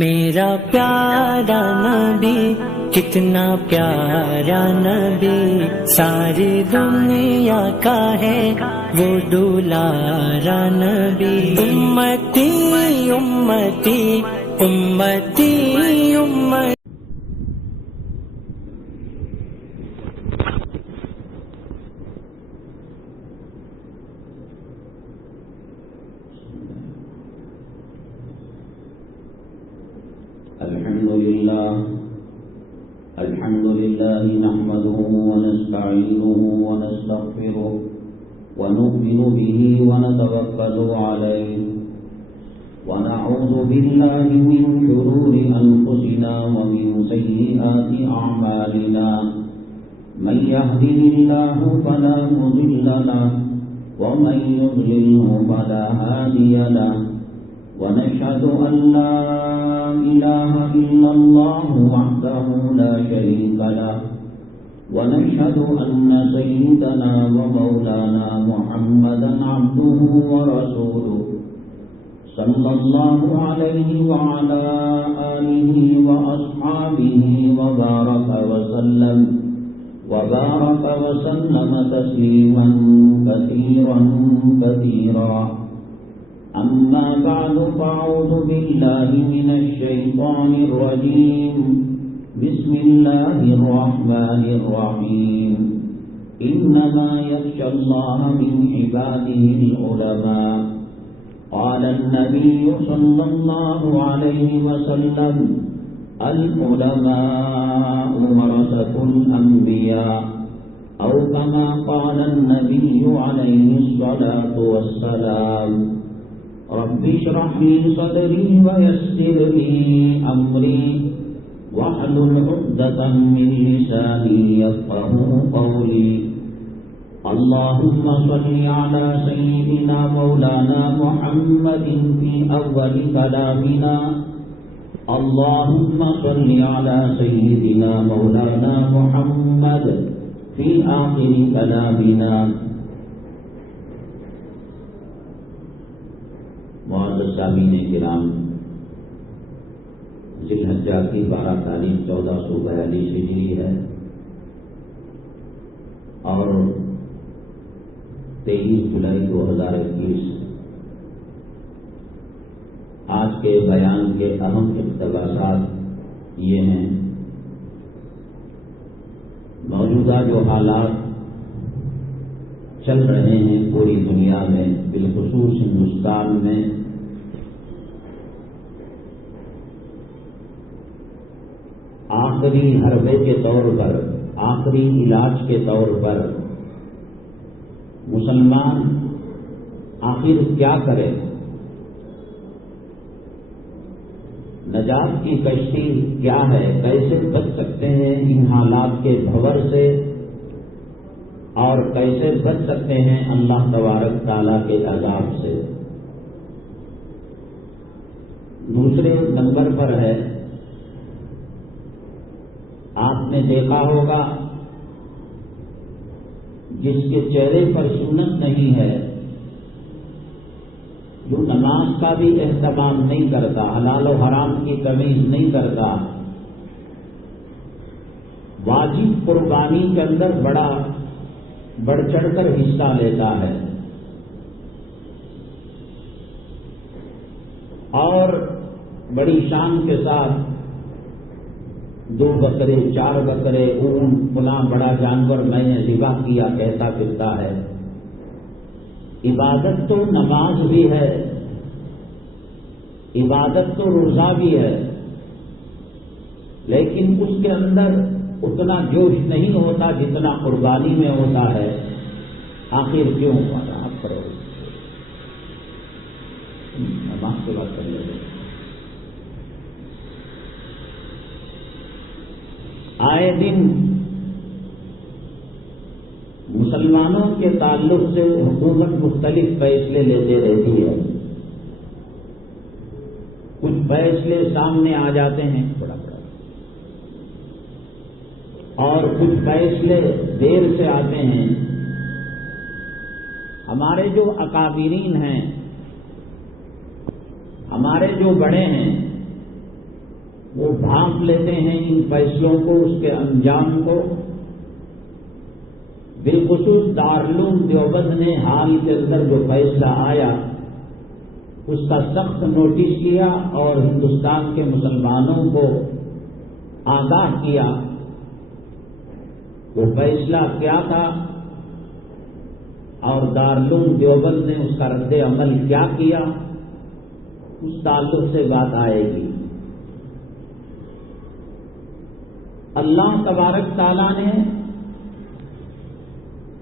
میرا پیارا نبی کتنا پیارا نبی، ساری دنیا کا ہے وہ دولارا نبی۔ امتی امتی امتی امتی الحمد لله نحمده ونستعينه ونستغفره ونؤمن به ونتوكل عليه ونعوذ بالله من شرور أنفسنا ومن سيئات أعمالنا، من يهده الله فلا مضل له ومن يضلله فلا هادي له، ونشهد أن لا إله إلا الله وحده لا شريك له، ونشهد أن سيدنا ومولانا محمدا عبده ورسوله، صلى الله عليه وعلى آله وأصحابه وبارك وسلم تسليما كثيرا كثيرا. أما بعد فأعوذ بالله من الشيطان الرجيم، بسم الله الرحمن الرحيم. إنما يخشى الله من عباده العلماء. قال النبي صلى الله عليه وسلم: العلماء ورثة الأنبياء، أو كما قال النبي عليه الصلاة والسلام. رب اشرح لي صدري ويسر لي أمري واحلل عقدة من لساني يفقهوا قولي. اللهم صل على سيدنا مولانا محمد في أول كلامنا، اللهم صل على سيدنا مولانا محمد في آخر كلامنا. معزز سامعین کرام، ذی الحجہ کی 12 تاریخ 1442 ہجری ہے اور 23 جولائی 2021. آج کے بیان کے اہم اقتباسات یہ ہیں: موجودہ جو حالات چل رہے ہیں پوری دنیا میں، بالخصوص ہندوستان میں، آخری حربے کے طور پر، آخری علاج کے طور پر مسلمان آخر کیا کرے؟ نجات کی کشتی کیا ہے؟ کیسے بچ سکتے ہیں ان حالات کے بھور سے، اور کیسے بچ سکتے ہیں اللہ تبارک تعالیٰ کے عذاب سے؟ دوسرے نمبر پر ہے، آپ نے دیکھا ہوگا جس کے چہرے پر سنت نہیں ہے، جو نماز کا بھی اہتمام نہیں کرتا، حلال و حرام کی تمیز نہیں کرتا، واجب قربانی کے اندر بڑھ چڑھ کر حصہ لیتا ہے اور بڑی شان کے ساتھ 2 بکرے 4 بکرے اونٹ فلاں بڑا جانور میں نے ذبح کیا کہتا پھرتا ہے. عبادت تو نماز بھی ہے، عبادت تو روزہ بھی ہے، لیکن اس کے اندر اتنا جوش نہیں ہوتا جتنا قربانی میں ہوتا ہے. آخر کیوں آپ کرو؟ نماز کے بعد کر لیں. آئے دن مسلمانوں کے تعلق سے حکومت مختلف فیصلے لیتے رہتی ہے. کچھ فیصلے سامنے آ جاتے ہیں بڑا اور کچھ فیصلے دیر سے آتے ہیں. ہمارے جو اکابرین ہیں، ہمارے جو بڑے ہیں، بھانپ لیتے ہیں ان فیصلوں کو، اس کے انجام کو۔ بالخصوص دارالعلوم دیوبند نے حال کے اندر جو فیصلہ آیا اس کا سخت نوٹس کیا اور ہندوستان کے مسلمانوں کو آگاہ کیا۔ وہ فیصلہ کیا تھا اور دارالعلوم دیوبند نے اس کا رد عمل کیا کیا، اس تعلق سے بات آئے گی۔ اللہ تبارک تعالیٰ نے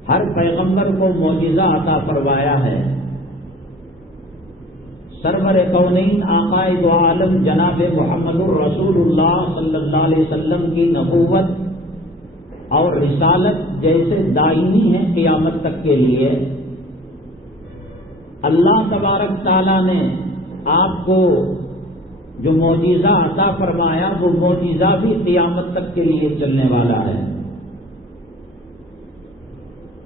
ہر پیغمبر کو معجزہ عطا فرمایا ہے۔ سرور کونین آقا دو عالم جناب محمد الرسول اللہ صلی اللہ علیہ وسلم کی نبوت اور رسالت جیسے دائمی ہے قیامت تک کے لیے، اللہ تبارک تعالیٰ نے آپ کو جو معجزہ عطا فرمایا وہ معجزہ بھی قیامت تک کے لیے چلنے والا ہے۔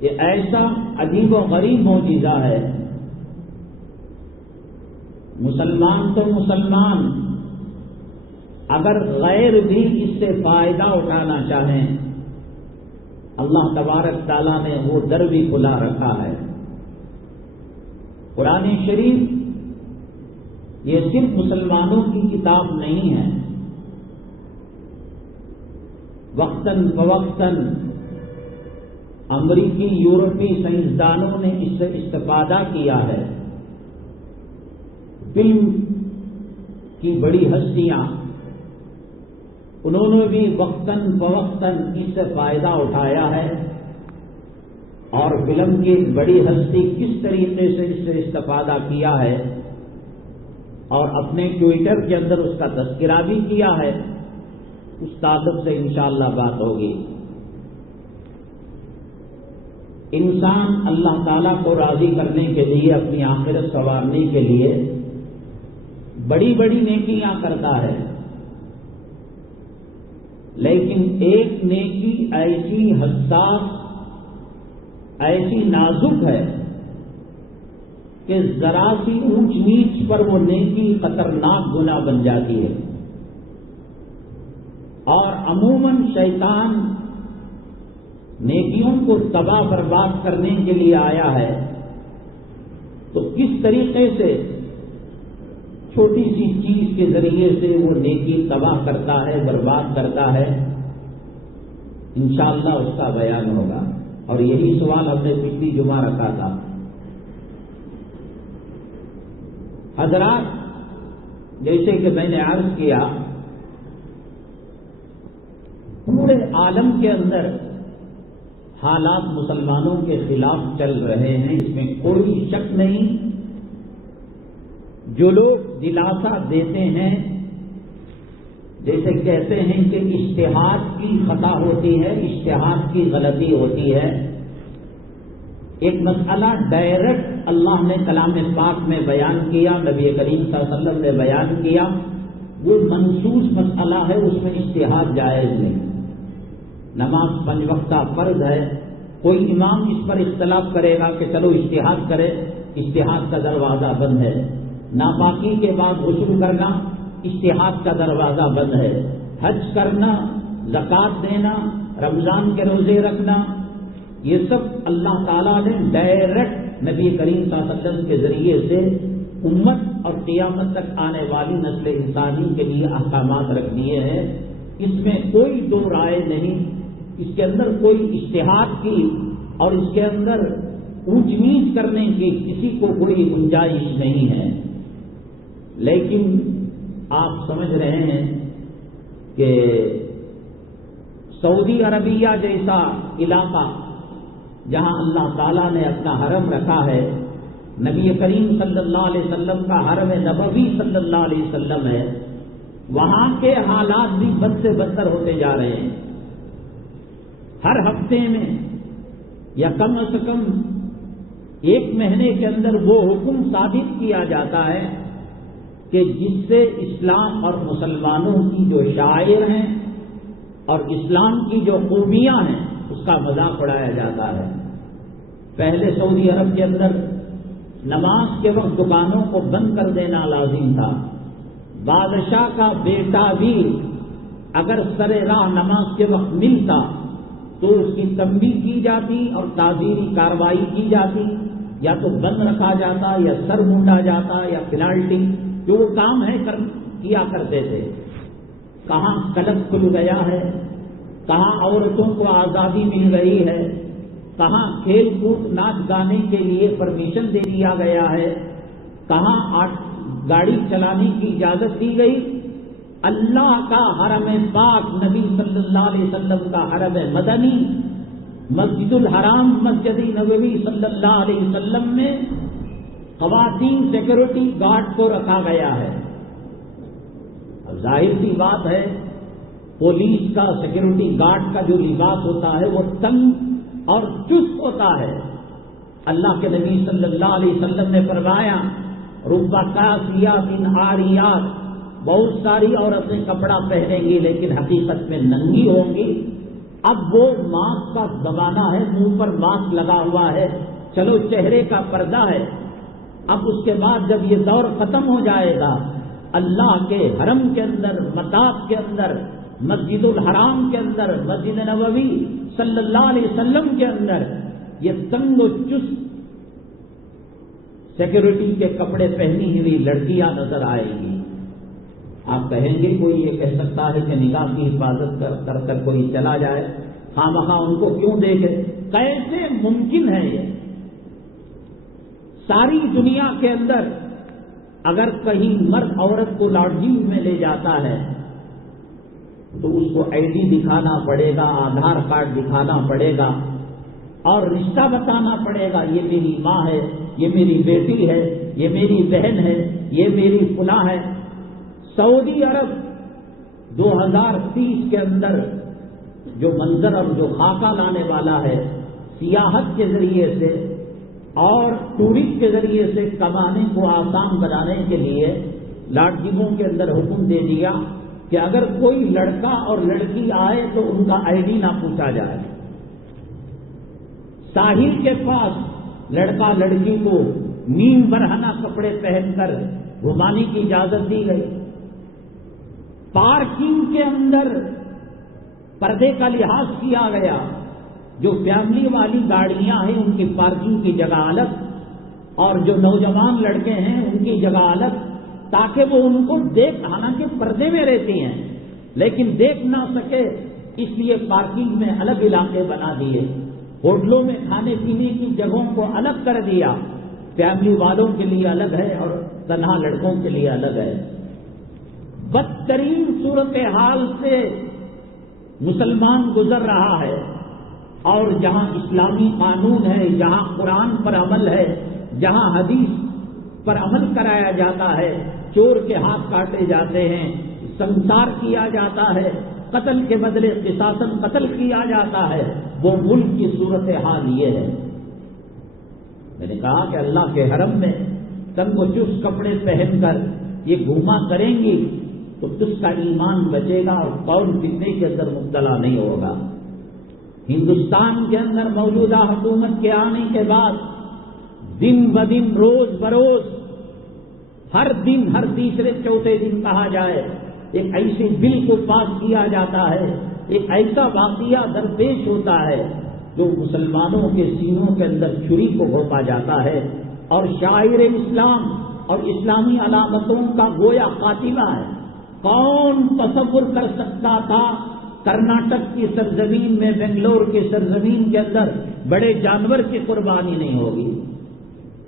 یہ ایسا عجیب و غریب معجزہ ہے، مسلمان تو مسلمان، اگر غیر بھی اس سے فائدہ اٹھانا چاہیں اللہ تبارک تعالیٰ نے وہ در بھی کھلا رکھا ہے۔ قرآن شریف یہ صرف مسلمانوں کی کتاب نہیں ہے، وقتاً فوقتاً امریکی یورپی سائنسدانوں نے اس سے استفادہ کیا ہے۔ فلم کی بڑی ہستیاں انہوں نے بھی وقتاً فوقتاً اس سے فائدہ اٹھایا ہے، اور فلم کی بڑی ہستی کس طریقے سے اس سے استفادہ کیا ہے اور اپنے ٹویٹر کے اندر اس کا تذکرہ بھی کیا ہے، اس تعلق سے انشاءاللہ بات ہوگی۔ انسان اللہ تعالیٰ کو راضی کرنے کے لیے، اپنی آخرت سنوارنے کے لیے بڑی بڑی نیکیاں کرتا ہے، لیکن ایک نیکی ایسی حساس، ایسی نازک ہے کہ ذرا سی اونچ نیچ پر وہ نیکی خطرناک گناہ بن جاتی ہے، اور عموماً شیطان نیکیوں کو تباہ برباد کرنے کے لیے آیا ہے، تو کس طریقے سے چھوٹی سی چیز کے ذریعے سے وہ نیکی تباہ کرتا ہے، برباد کرتا ہے، انشاءاللہ اس کا بیان ہوگا۔ اور یہی سوال ہم نے پچھلی جمعہ رکھا تھا۔ حضرات، جیسے کہ میں نے عرض کیا، پورے عالم کے اندر حالات مسلمانوں کے خلاف چل رہے ہیں، اس میں کوئی شک نہیں۔ جو لوگ دلاسا دیتے ہیں، جیسے کہتے ہیں کہ اجتہاد کی خطا ہوتی ہے، اجتہاد کی غلطی ہوتی ہے، ایک مسئلہ ڈائریکٹ اللہ نے کلام پاک میں بیان کیا، نبی کریم صلی اللہ علیہ وسلم نے بیان کیا، وہ منصوص مسئلہ ہے، اس میں اجتہاد جائز نہیں۔ نماز 5 وقتہ فرض ہے، کوئی امام اس پر اختلاف کرے گا کہ چلو اجتہاد کرے، اجتہاد کا دروازہ بند ہے۔ ناپاکی کے بعد غسل کرنا، اجتہاد کا دروازہ بند ہے۔ حج کرنا، زکوٰۃ دینا، رمضان کے روزے رکھنا، یہ سب اللہ تعالیٰ نے ڈائریکٹ نبی کریم صلی اللہ علیہ وسلم کے ذریعے سے امت اور قیامت تک آنے والی نسل انسانی کے لیے احکامات رکھ دیے ہیں۔ اس میں کوئی دو رائے نہیں، اس کے اندر کوئی اجتہاد کی اور اس کے اندر اونچ نیچ کرنے کی کسی کو کوئی گنجائش نہیں ہے۔ لیکن آپ سمجھ رہے ہیں کہ سعودی عربیہ جیسا علاقہ جہاں اللہ تعالیٰ نے اپنا حرم رکھا ہے، نبی کریم صلی اللہ علیہ وسلم کا حرم نبوی صلی اللہ علیہ وسلم ہے، وہاں کے حالات بھی بد سے بدتر ہوتے جا رہے ہیں۔ ہر ہفتے میں یا کم سے کم 1 مہینے کے اندر وہ حکم ثابت کیا جاتا ہے کہ جس سے اسلام اور مسلمانوں کی جو شاعر ہیں اور اسلام کی جو خوبیاں ہیں اس کا مذاق اڑایا جاتا ہے۔ پہلے سعودی عرب کے اندر نماز کے وقت دکانوں کو بند کر دینا لازم تھا، بادشاہ کا بیٹا بھی اگر سر راہ نماز کے وقت ملتا تو اس کی تنبیہ کی جاتی اور تعزیری کارروائی کی جاتی، یا تو بند رکھا جاتا یا سر مونڈا جاتا یا پینالٹی، جو وہ کام ہے کیا کرتے تھے۔ کہاں کلب کھل گیا ہے، کہاں عورتوں کو آزادی مل گئی ہے، کہاں کھیل کود ناچ گانے کے لیے پرمیشن دے دیا گیا ہے، کہاں گاڑی چلانے کی اجازت دی گئی۔ اللہ کا حرم پاک، نبی صلی اللہ علیہ وسلم کا حرم مدنی، مسجد الحرام، مسجد نبوی صلی اللہ علیہ وسلم میں خواتین سیکورٹی گارڈ کو رکھا گیا ہے۔ اب ظاہر سی بات ہے، پولیس کا سیکورٹی گارڈ کا جو لباس ہوتا ہے وہ تنگ اور چست ہوتا ہے۔ اللہ کے نبی صلی اللہ علیہ وسلم نے فرمایا ربا کاسیات عاریات، بہت ساری عورتیں کپڑا پہنیں گی لیکن حقیقت میں ننگی ہوں گی۔ اب وہ ماسک کا زمانہ ہے، منہ پر ماسک لگا ہوا ہے، چلو چہرے کا پردہ ہے۔ اب اس کے بعد جب یہ دور ختم ہو جائے گا، اللہ کے حرم کے اندر، مطاف کے اندر، مسجد الحرام کے اندر، مسجد نبوی صلی اللہ علیہ وسلم کے اندر یہ تنگ و چست سیکورٹی کے کپڑے پہنی ہوئی لڑکیاں نظر آئیں گی۔ آپ کہیں گے کوئی یہ کہہ سکتا ہے کہ نگاہ کی حفاظت کر کر کوئی چلا جائے، خواہ ان کو کیوں دیکھے؟ کیسے ممکن ہے یہ؟ ساری دنیا کے اندر اگر کہیں مرد عورت کو لاڈجنگ میں لے جاتا ہے تو اس کو آئی ڈی دکھانا پڑے گا، آدھار کارڈ دکھانا پڑے گا اور رشتہ بتانا پڑے گا، یہ میری ماں ہے، یہ میری بیٹی ہے، یہ میری بہن ہے، یہ میری فلاں ہے۔ سعودی عرب 2030 کے اندر جو منظر اور جو خاکہ لانے والا ہے، سیاحت کے ذریعے سے اور ٹورسٹ کے ذریعے سے کمانے کو آسان بنانے کے لیے لاڈجنگوں کے اندر حکم دے دیا کہ اگر کوئی لڑکا اور لڑکی آئے تو ان کا آئی ڈی نہ پوچھا جائے۔ ساحل کے پاس لڑکا لڑکی کو نیم برہنہ کپڑے پہن کر گھمانے کی اجازت دی گئی۔ پارکنگ کے اندر پردے کا لحاظ کیا گیا، جو فیملی والی گاڑیاں ہیں ان کی پارکنگ کی جگہ الگ اور جو نوجوان لڑکے ہیں ان کی جگہ الگ، تاکہ وہ ان کو دیکھ، حالانکہ پردے میں رہتی ہیں لیکن دیکھ نہ سکے، اس لیے پارکنگ میں الگ علاقے بنا دیے۔ ہوٹلوں میں کھانے پینے کی جگہوں کو الگ کر دیا، فیملی والوں کے لیے الگ ہے اور تنہا لڑکوں کے لیے الگ ہے۔ بدترین صورتحال سے مسلمان گزر رہا ہے، اور جہاں اسلامی قانون ہے، جہاں قرآن پر عمل ہے، جہاں حدیث پر عمل کرایا جاتا ہے، چور کے ہاتھ کاٹے جاتے ہیں، سنسار کیا جاتا ہے، قتل کے بدلے قصاصاً قتل کیا جاتا ہے، وہ ملک کی صورتحال یہ ہے۔ میں نے کہا کہ اللہ کے حرم میں تنگ و چست کپڑے پہن کر یہ گھوما کریں گی تو اس کا ایمان بچے گا اور قوم فتنے کے اندر مبتلا نہیں ہوگا۔ ہندوستان کے اندر موجودہ حکومت کے آنے کے بعد دن بدن، روز بروز، ہر دن، ہر تیسرے چوتھے دن کہا جائے ایک ایسے بل کو پاس کیا جاتا ہے، ایک ایسا واقعہ درپیش ہوتا ہے جو مسلمانوں کے سینوں کے اندر چھری کو گھونپا جاتا ہے اور شاعر اسلام اور اسلامی علامتوں کا گویا خاتمہ ہے۔ کون تصور کر سکتا تھا کرناٹک کی سرزمین میں، بنگلور کی سرزمین کے اندر بڑے جانور کی قربانی نہیں ہوگی؟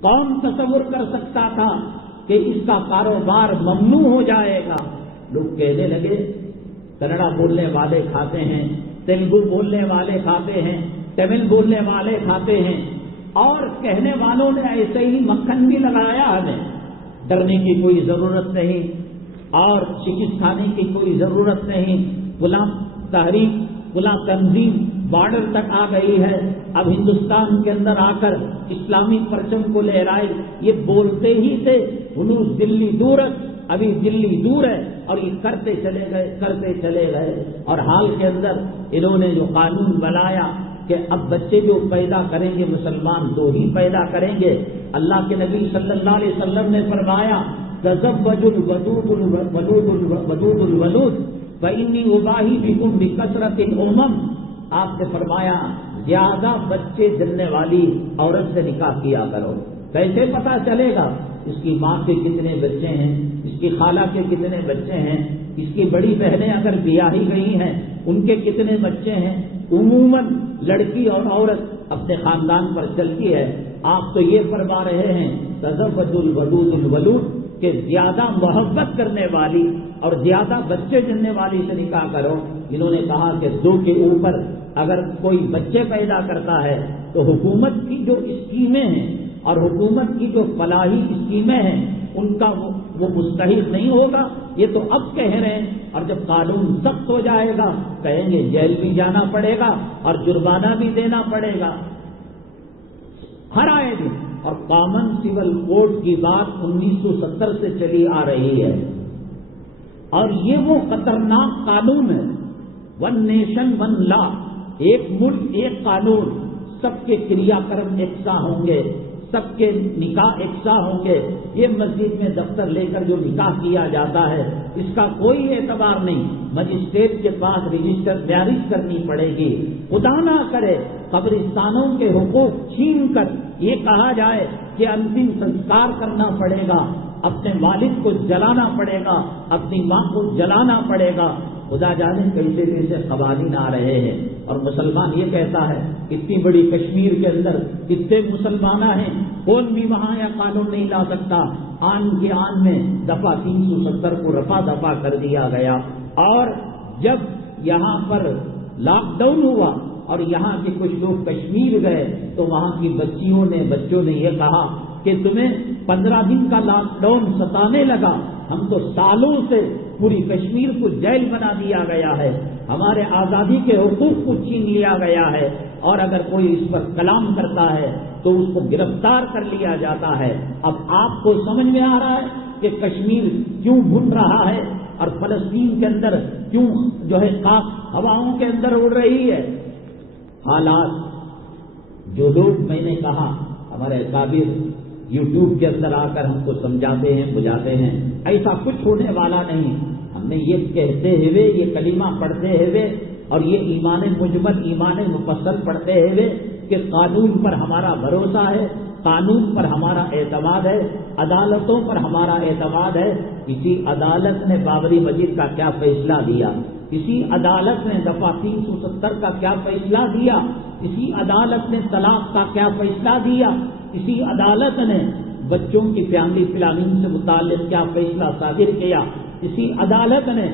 کون تصور کر سکتا تھا کہ اس کا کاروبار ممنوع ہو جائے گا؟ لوگ کہنے لگے کنڑا بولنے والے کھاتے ہیں، تیلگو بولنے والے کھاتے ہیں، تمل بولنے والے کھاتے ہیں، اور کہنے والوں نے ایسے ہی مکھن بھی لگایا ہمیں، ڈرنے کی کوئی ضرورت نہیں اور شکست کھانے کی کوئی ضرورت نہیں۔ غلام تحریک، غلام تنظیم بارڈر تک آ گئی ہے، اب ہندوستان کے اندر آ کر اسلامی پرچم کو لہرائے، یہ بولتے ہی تھے ہنوز دلی دورت، ابھی دلی دور ہے، اور یہ کرتے چلے گئے اور حال کے اندر انہوں نے جو قانون بنایا کہ اب بچے جو پیدا کریں گے مسلمان دو ہی پیدا کریں گے۔ اللہ کے نبی صلی اللہ علیہ وسلم نے فرمایا تزوج الودود الودود الودود الولود، فإنی أباہی بکم بکثرت الأمم، آپ نے فرمایا زیادہ بچے جننے والی عورت سے نکاح کیا کرو۔ کیسے پتا چلے گا؟ اس کی ماں کے کتنے بچے ہیں، اس کی خالہ کے کتنے بچے ہیں، اس کی بڑی بہنیں اگر بیاہی گئی ہیں ان کے کتنے بچے ہیں۔ عموماً لڑکی اور عورت اپنے خاندان پر چلتی ہے، آپ تو یہ فرما رہے ہیں تزوج الودود الولود کہ زیادہ محبت کرنے والی اور زیادہ بچے جننے والی سے نکاح کرو۔ انہوں نے کہا کہ 2 کے اوپر اگر کوئی بچے پیدا کرتا ہے تو حکومت کی جو اسکیمیں ہیں اور حکومت کی جو فلاحی اسکیمیں ہیں ان کا وہ مستحق نہیں ہوگا۔ یہ تو اب کہہ رہے ہیں، اور جب قانون سخت ہو جائے گا کہیں گے جیل بھی جانا پڑے گا اور جرمانہ بھی دینا پڑے گا ہر آئے دن۔ اور کامن سول کوڈ کی بات 1970 سے چلی آ رہی ہے، اور یہ وہ خطرناک قانون ہے، 1 نیشن 1 لا، ایک ملک ایک قانون، سب کے کریا کرم یکساں ہوں گے، سب کے نکاح یکساں ہوں گے۔ یہ مسجد میں دفتر لے کر جو نکاح کیا جاتا ہے اس کا کوئی اعتبار نہیں، مجسٹریٹ کے پاس رجسٹر جاری کرنی پڑے گی۔ خدا نہ کرے قبرستانوں کے حقوق چھین کر یہ کہا جائے کہ انتم سنسکار کرنا پڑے گا، اپنے والد کو جلانا پڑے گا، اپنی ماں کو جلانا پڑے گا۔ خدا جانے کیسے کیسے قوانین آ رہے ہیں، اور مسلمان یہ کہتا ہے اتنی بڑی کشمیر کے اندر کتنے مسلمان ہیں، کون بھی وہاں یا قانون نہیں لا سکتا۔ آن کے آن میں دفعہ 370 کو رفع دفع کر دیا گیا، اور جب یہاں پر لاک ڈاؤن ہوا اور یہاں کے کچھ لوگ کشمیر گئے تو وہاں کی بچوں نے یہ کہا کہ تمہیں 15 دن کا لاک ڈاؤن ستانے لگا، ہم تو سالوں سے پوری کشمیر کو جیل بنا دیا گیا ہے، ہمارے آزادی کے حقوق کو چھین لیا گیا ہے، اور اگر کوئی اس پر کلام کرتا ہے تو اس کو گرفتار کر لیا جاتا ہے۔ اب آپ کو سمجھ میں آ رہا ہے کہ کشمیر کیوں بھن رہا ہے اور فلسطین کے اندر کیوں جو ہے خاک ہواؤں کے اندر اڑ رہی ہے۔ حالات جو لوگ میں نے کہا ہمارے اکابر یوٹیوب کے اندر آ کر ہم کو سمجھاتے ہیں بجھاتے ہیں، ایسا کچھ ہونے والا نہیں۔ ہم نے یہ کہتے ہوئے، یہ کلمہ پڑھتے ہوئے اور یہ ایمان مجمل ایمان مفصل پڑھتے ہوئے کہ قانون پر ہمارا بھروسہ ہے، قانون پر ہمارا اعتماد ہے، عدالتوں پر ہمارا اعتماد ہے۔ کسی عدالت نے بابری مسجد کا کیا فیصلہ دیا، کسی عدالت نے دفعہ 370 کا کیا فیصلہ دیا، کسی عدالت نے طلاق کا کیا فیصلہ دیا، کسی عدالت نے بچوں کی فیملی پلاننگ سے متعلق کیا فیصلہ صادر کیا، کسی عدالت نے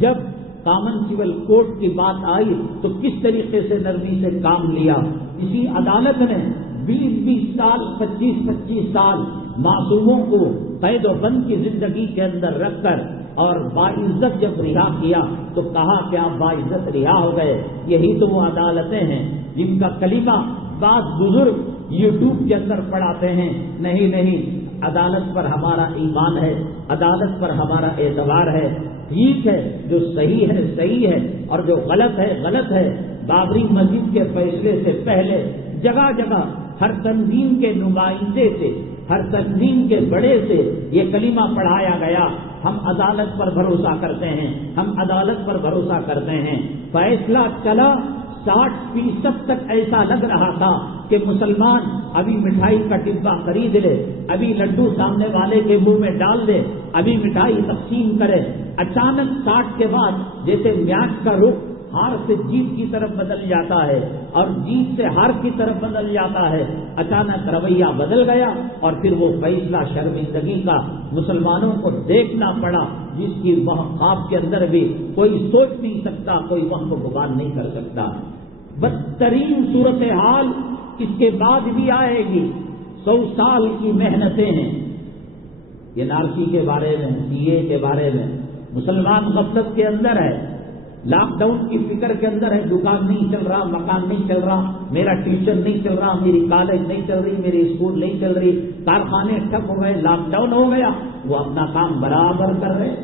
جب کامن سول کوڈ کی بات آئی تو کس طریقے سے نرمی سے کام لیا، کسی عدالت نے 20 سال 25 سال معصوموں کو قید و بند کی زندگی کے اندر رکھ کر اور باعزت جب رہا کیا تو کہا کہ آپ باعزت رہا ہو گئے۔ یہی تو وہ عدالتیں ہیں جن کا کلمہ بعض بزرگ یوٹیوب کے اندر پڑھاتے ہیں۔ نہیں، عدالت پر ہمارا ایمان ہے، عدالت پر ہمارا اعتبار ہے۔ ٹھیک ہے، جو صحیح ہے صحیح ہے اور جو غلط ہے غلط ہے۔ بابری مسجد کے فیصلے سے پہلے جگہ جگہ ہر تنظیم کے نمائندے سے، ہر تنظیم کے بڑے سے یہ کلمہ پڑھایا گیا، ہم عدالت پر بھروسہ کرتے ہیں، ہم عدالت پر بھروسہ کرتے ہیں۔ فیصلہ چلا، 60% تک ایسا لگ رہا تھا کہ مسلمان ابھی مٹھائی کا ڈبہ خرید لے، ابھی لڈو سامنے والے کے منہ میں ڈال دے، ابھی مٹھائی تقسیم کرے۔ اچانک 60 کے بعد جیسے میچ کا رخ ہار سے جیت کی طرف بدل جاتا ہے اور جیت سے ہار کی طرف بدل جاتا ہے، اچانک رویہ بدل گیا اور پھر وہ فیصلہ شرمندگی کا مسلمانوں کو دیکھنا پڑا، جس کی وہ خواب کے اندر بھی کوئی سوچ نہیں سکتا، کوئی وہم کو گمان نہیں کر سکتا۔ بدترین صورتحال اس کے بعد بھی آئے گی۔ 100 سال کی محنتیں ہیں، یہ نارسی کے بارے میں، CA کے بارے میں، مسلمان غفلت کے اندر ہے، لاک ڈاؤن کی فکر کے اندر ہے، دکان نہیں چل رہا، مکان نہیں چل رہا، میرا ٹیوشن نہیں چل رہا، میری کالج نہیں چل رہی، میری اسکول نہیں چل رہی، کارخانے ٹھپ ہو گئے، لاک ڈاؤن ہو گیا، وہ اپنا کام برابر کر رہے۔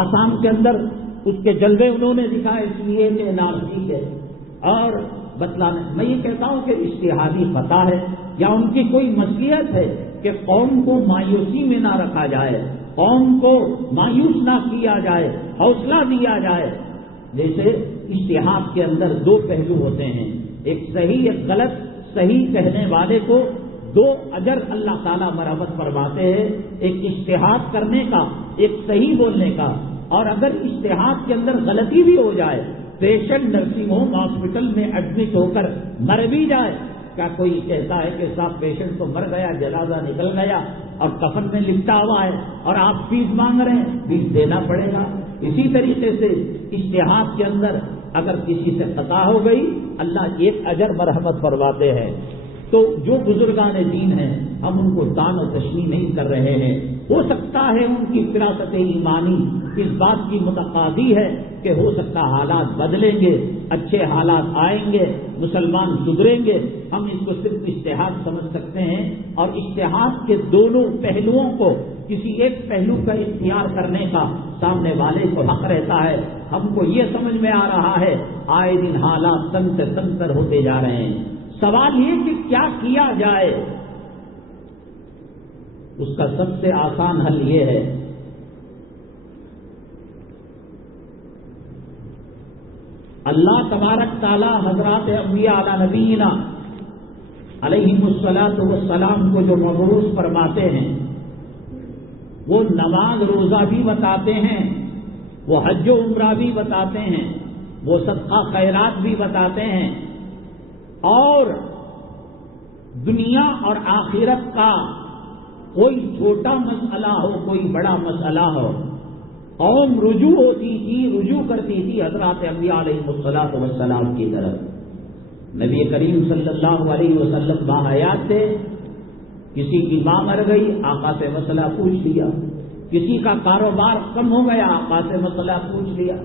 آسام کے اندر اس کے جلوے انہوں نے دکھائے CA کے NRC کے، اور بتلانے میں یہ کہتا ہوں کہ اشتہادی فتح ہے یا ان کی کوئی مصلحت ہے کہ قوم کو مایوسی میں نہ رکھا جائے، قوم کو مایوس نہ کیا جائے، حوصلہ دیا جائے. جیسے اجتہاد کے اندر دو پہلو ہوتے ہیں، ایک صحیح ایک غلط. صحیح کہنے والے کو 2 اجر اللہ تعالیٰ مرحمت فرماتے ہیں، ایک اجتہاد کرنے کا، ایک صحیح بولنے کا. اور اگر اجتہاد کے اندر غلطی بھی ہو جائے، پیشنٹ نرسنگ ہوم ہاسپٹل میں ایڈمٹ ہو کر مر بھی جائے، کیا کوئی کہتا ہے کہ صاحب پیشنٹ تو مر گیا، جنازہ نکل گیا اور کفن میں لپٹا ہوا ہے اور آپ فیس مانگ رہے ہیں؟ فیس دینا پڑے گا. اسی طریقے سے اجتہاد کے اندر اگر کسی سے خطا ہو گئی، اللہ 1 اجر مرحمت فرماتے ہیں. تو جو بزرگان دین ہیں ہم ان کو دان و تشمیع نہیں کر رہے ہیں. ہو سکتا ہے ان کی فراست ایمانی اس بات کی متقاضی ہے کہ ہو سکتا حالات بدلیں گے، اچھے حالات آئیں گے، مسلمان سدھریں گے. ہم اس کو صرف اجتہاد سمجھ سکتے ہیں، اور اجتہاد کے دونوں پہلوؤں کو کسی ایک پہلو کا اختیار کرنے کا سامنے والے کو حق رہتا ہے. ہم کو یہ سمجھ میں آ رہا ہے آئے دن حالات تنتر ہوتے جا رہے ہیں. سوال یہ کہ کیا کیا جائے؟ اس کا سب سے آسان حل یہ ہے اللہ تبارک تعالی حضرات انبیاء علی نبینا علیہم الصلاۃ والسلام کو جو مبعوث فرماتے ہیں، وہ نماز روزہ بھی بتاتے ہیں، وہ حج و عمرہ بھی بتاتے ہیں، وہ صدقہ خیرات بھی بتاتے ہیں، اور دنیا اور آخرت کا کوئی چھوٹا مسئلہ ہو، کوئی بڑا مسئلہ ہو، قوم رجوع کرتی تھی حضرات انبیاء علیہ الصلوۃ والسلام کی طرف. نبی کریم صلی اللہ علیہ وسلم باحیات تھے. کسی کی ماں مر گئی، آقا سے مسئلہ پوچھ لیا. کسی کا کاروبار کم ہو گیا، آقا سے مسئلہ پوچھ لیا.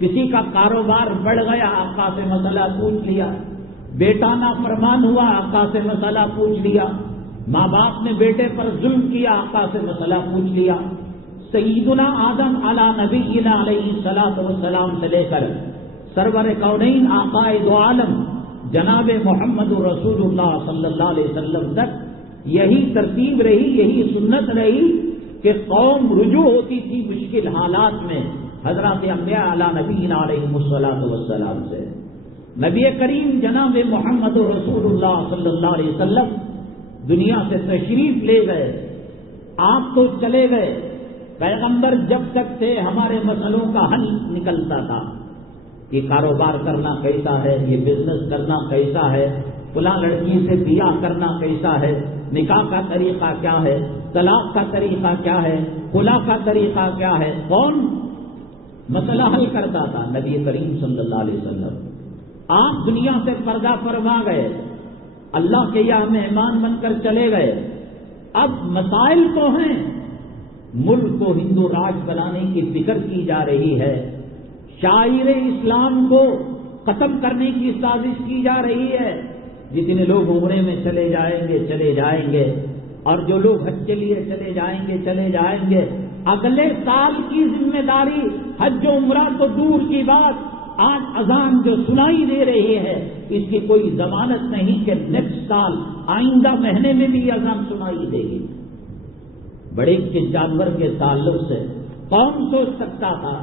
کسی کا کاروبار بڑھ گیا، آقا سے مسئلہ پوچھ لیا. بیٹا نافرمان ہوا، آقا سے مسئلہ پوچھ لیا. ماں باپ نے بیٹے پر ظلم کیا، آقا سے مسئلہ پوچھ لیا. سیدنا آدم علی نبینا علیہ الصلوۃ والسلام سے لے کر سرور کونین آقائے دو عالم جناب محمد رسول اللہ صلی اللہ علیہ وسلم تک یہی ترتیب رہی، یہی سنت رہی کہ قوم رجوع ہوتی تھی مشکل حالات میں حضرات انبیاء علی نبینا علیہ الصلوۃ والسلام سے. نبی کریم جناب محمد رسول اللہ صلی اللہ علیہ وسلم دنیا سے تشریف لے گئے. آپ تو چلے گئے، پیغمبر جب تک تھے ہمارے مسئلوں کا حل نکلتا تھا. یہ کاروبار کرنا کیسا ہے، یہ بزنس کرنا کیسا ہے، فلاں لڑکی سے بیاہ کرنا کیسا ہے، نکاح کا طریقہ کیا ہے، طلاق کا طریقہ کیا ہے، خلا کا طریقہ کیا ہے، کون مسئلہ حل کرتا تھا؟ نبی کریم صلی اللہ علیہ وسلم. آپ دنیا سے پردہ فرما گئے، اللہ کے یہاں مہمان بن کر چلے گئے. اب مسائل تو ہیں، ملک کو ہندو راج بنانے کی فکر کی جا رہی ہے، شاعر اسلام کو ختم کرنے کی سازش کی جا رہی ہے. جتنے لوگ عمرے میں چلے جائیں گے اور جو لوگ حج کے لیے چلے جائیں گے. اگلے سال کی ذمہ داری حج و عمرہ تو دور کی بات، آج اذان جو سنائی دے رہی ہے اس کی کوئی ضمانت نہیں کہ نیکسٹ سال آئندہ مہینے میں بھی اذان سنائی دے گی. بڑے کے جانور کے تعلق سے کون سوچ سکتا تھا؟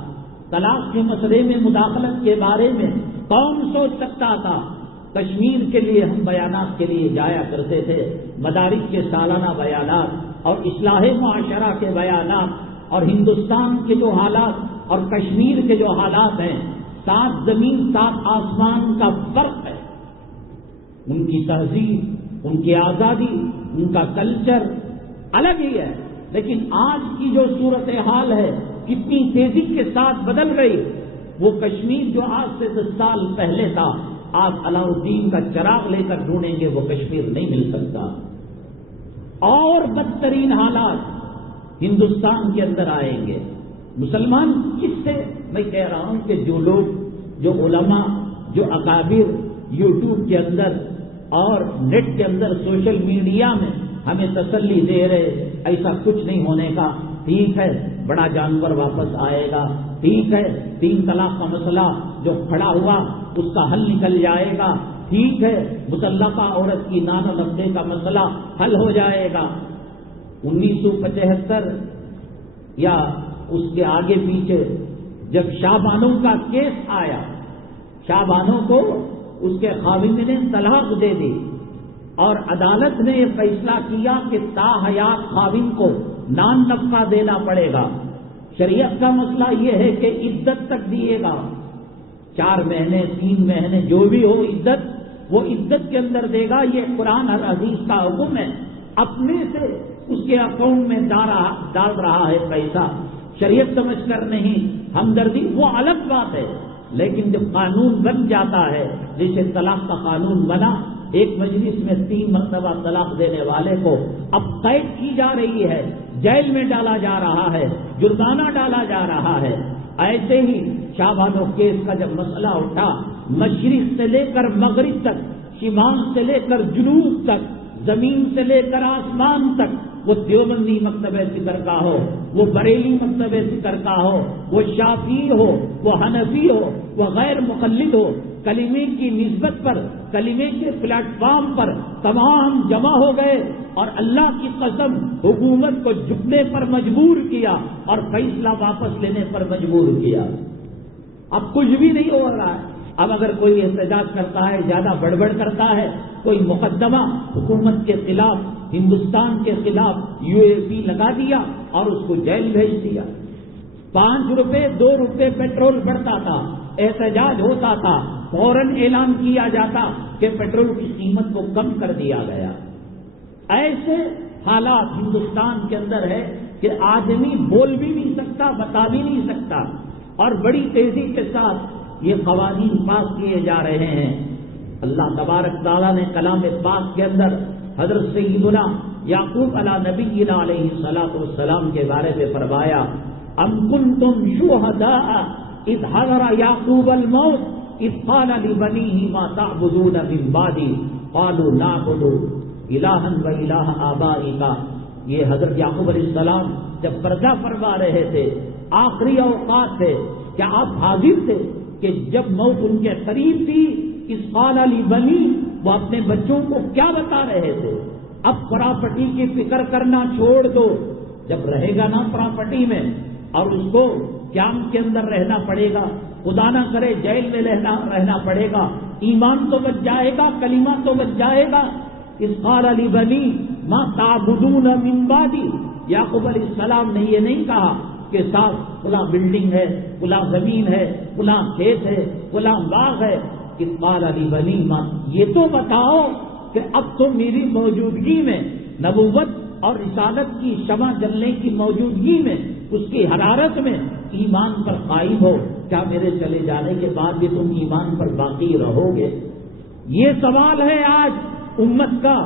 طلاق کے مسئلے میں مداخلت کے بارے میں کون سوچ سکتا تھا؟ کشمیر کے لیے ہم بیانات کے لیے جایا کرتے تھے، مدارس کے سالانہ بیانات اور اصلاح معاشرہ کے بیانات، اور ہندوستان کے جو حالات اور کشمیر کے جو حالات ہیں، 7 زمین 7 آسمان کا فرق ہے. ان کی تہذیب، ان کی آزادی، ان کا کلچر الگ ہی ہے. لیکن آج کی جو صورتحال ہے کتنی تیزی کے ساتھ بدل گئی. وہ کشمیر جو آج سے 10 سال پہلے تھا، آج علاؤ الدین کا چراغ لے کر ڈھونڈیں گے وہ کشمیر نہیں مل سکتا. اور بدترین حالات ہندوستان کے اندر آئیں گے. مسلمان کس سے؟ میں کہہ رہا ہوں کہ جو لوگ، جو علماء، جو اکابر یوٹیوب کے اندر اور نیٹ کے اندر سوشل میڈیا میں ہمیں تسلی دے رہے ایسا کچھ نہیں ہونے کا، ٹھیک ہے بڑا جانور واپس آئے گا، ٹھیک ہے 3 طلاق کا مسئلہ جو کھڑا ہوا اس کا حل نکل جائے گا، ٹھیک ہے مطلقہ عورت کی 99 کا مسئلہ حل ہو جائے گا. 1975 یا اس کے آگے پیچھے جب شاہ بانو کا کیس آیا، شاہ بانو کو اس کے خاوند نے طلاق دے دی اور عدالت نے یہ فیصلہ کیا کہ تا حیات خاوند کو نان نفقہ دینا پڑے گا۔ شریعت کا مسئلہ یہ ہے کہ عدت تک دیے گا، 4 مہینے 3 مہینے جو بھی ہو عدت، وہ عدت کے اندر دے گا۔ یہ قرآن اور حدیث کا حکم ہے، اپنے سے اس کے اکاؤنٹ میں ڈال رہا ہے پیسہ، شریعت سمجھ کر نہیں، ہمدردی وہ الگ بات ہے۔ لیکن جب قانون بن جاتا ہے، جیسے طلاق کا قانون بنا، ایک مجلس میں 3 مرتبہ طلاق دینے والے کو اب قید کی جا رہی ہے، جیل میں ڈالا جا رہا ہے، جرمانہ ڈالا جا رہا ہے۔ ایسے ہی شاہ بانو کیس کا جب مسئلہ اٹھا، مشرق سے لے کر مغرب تک، شمال سے لے کر جنوب تک، زمین سے لے کر آسمان تک، وہ دیوبندی مکتب فکر کا ہو، وہ بریلی مکتب فکر کا ہو، وہ شافعی ہو، وہ حنفی ہو، وہ غیر مقلد ہو، کلمے کی نسبت پر، کلمے کے پلیٹ فارم پر تمام جمع ہو گئے اور اللہ کی قسم حکومت کو جھکنے پر مجبور کیا اور فیصلہ واپس لینے پر مجبور کیا۔ اب کچھ بھی نہیں ہو رہا ہے۔ اب اگر کوئی احتجاج کرتا ہے، زیادہ بڑبڑ کرتا ہے، کوئی مقدمہ حکومت کے خلاف، ہندوستان کے خلاف UAP لگا دیا اور اس کو جیل بھیج دیا۔ 5 روپے 2 روپے پیٹرول بڑھتا تھا، احتجاج ہوتا تھا، فوراً اعلان کیا جاتا کہ پیٹرول کی قیمت کو کم کر دیا گیا۔ ایسے حالات ہندوستان کے اندر ہے کہ آدمی بول بھی نہیں سکتا، بتا بھی نہیں سکتا، اور بڑی تیزی کے ساتھ یہ قوانین پاس کیے جا رہے ہیں۔ اللہ تبارک تعالیٰ نے کلام پاک کے اندر حضرت سیدنا یعقوب علیہ نبینا علیہ الصلوۃ والسلام کے بارے میں فرمایا، ام کنتم شہداء اذ حضر یعقوب الموت اذ قال لبنیہ ما تعبدون من بعدی قالوا نعبد الہا و الہ آبائک۔ یہ حضرت یعقوب علیہ السلام جب پردہ فرما رہے تھے، آخری اوقات تھے، کیا آپ حاضر تھے کہ جب موت ان کے قریب تھی، اس قال لبنی، وہ اپنے بچوں کو کیا بتا رہے تھے؟ اب پراپرٹی کی فکر کرنا چھوڑ دو، جب رہے گا نا پراپرٹی میں اور اس کو قیام کے اندر رہنا پڑے گا، خدا نہ کرے جیل میں رہنا پڑے گا، ایمان تو بچ جائے گا، کلمہ تو بچ جائے گا۔ اس قال لبنی ما تعبدون من بعدی، یعقوب علیہ السلام نے یہ نہیں کہا کہ صاحب فلاں بلڈنگ ہے، فلاں زمین ہے، فلاں کھیت ہے، فلاں باغ ہے۔ اس قال لبنی ما، یہ تو بتاؤ کہ اب تو میری موجودگی میں، نبوت اور رسالت کی شمع جلنے کی موجودگی میں، اس کی حرارت میں ایمان پر قائم ہو، کیا میرے چلے جانے کے بعد بھی تم ایمان پر باقی رہو گے؟ یہ سوال ہے آج امت کا،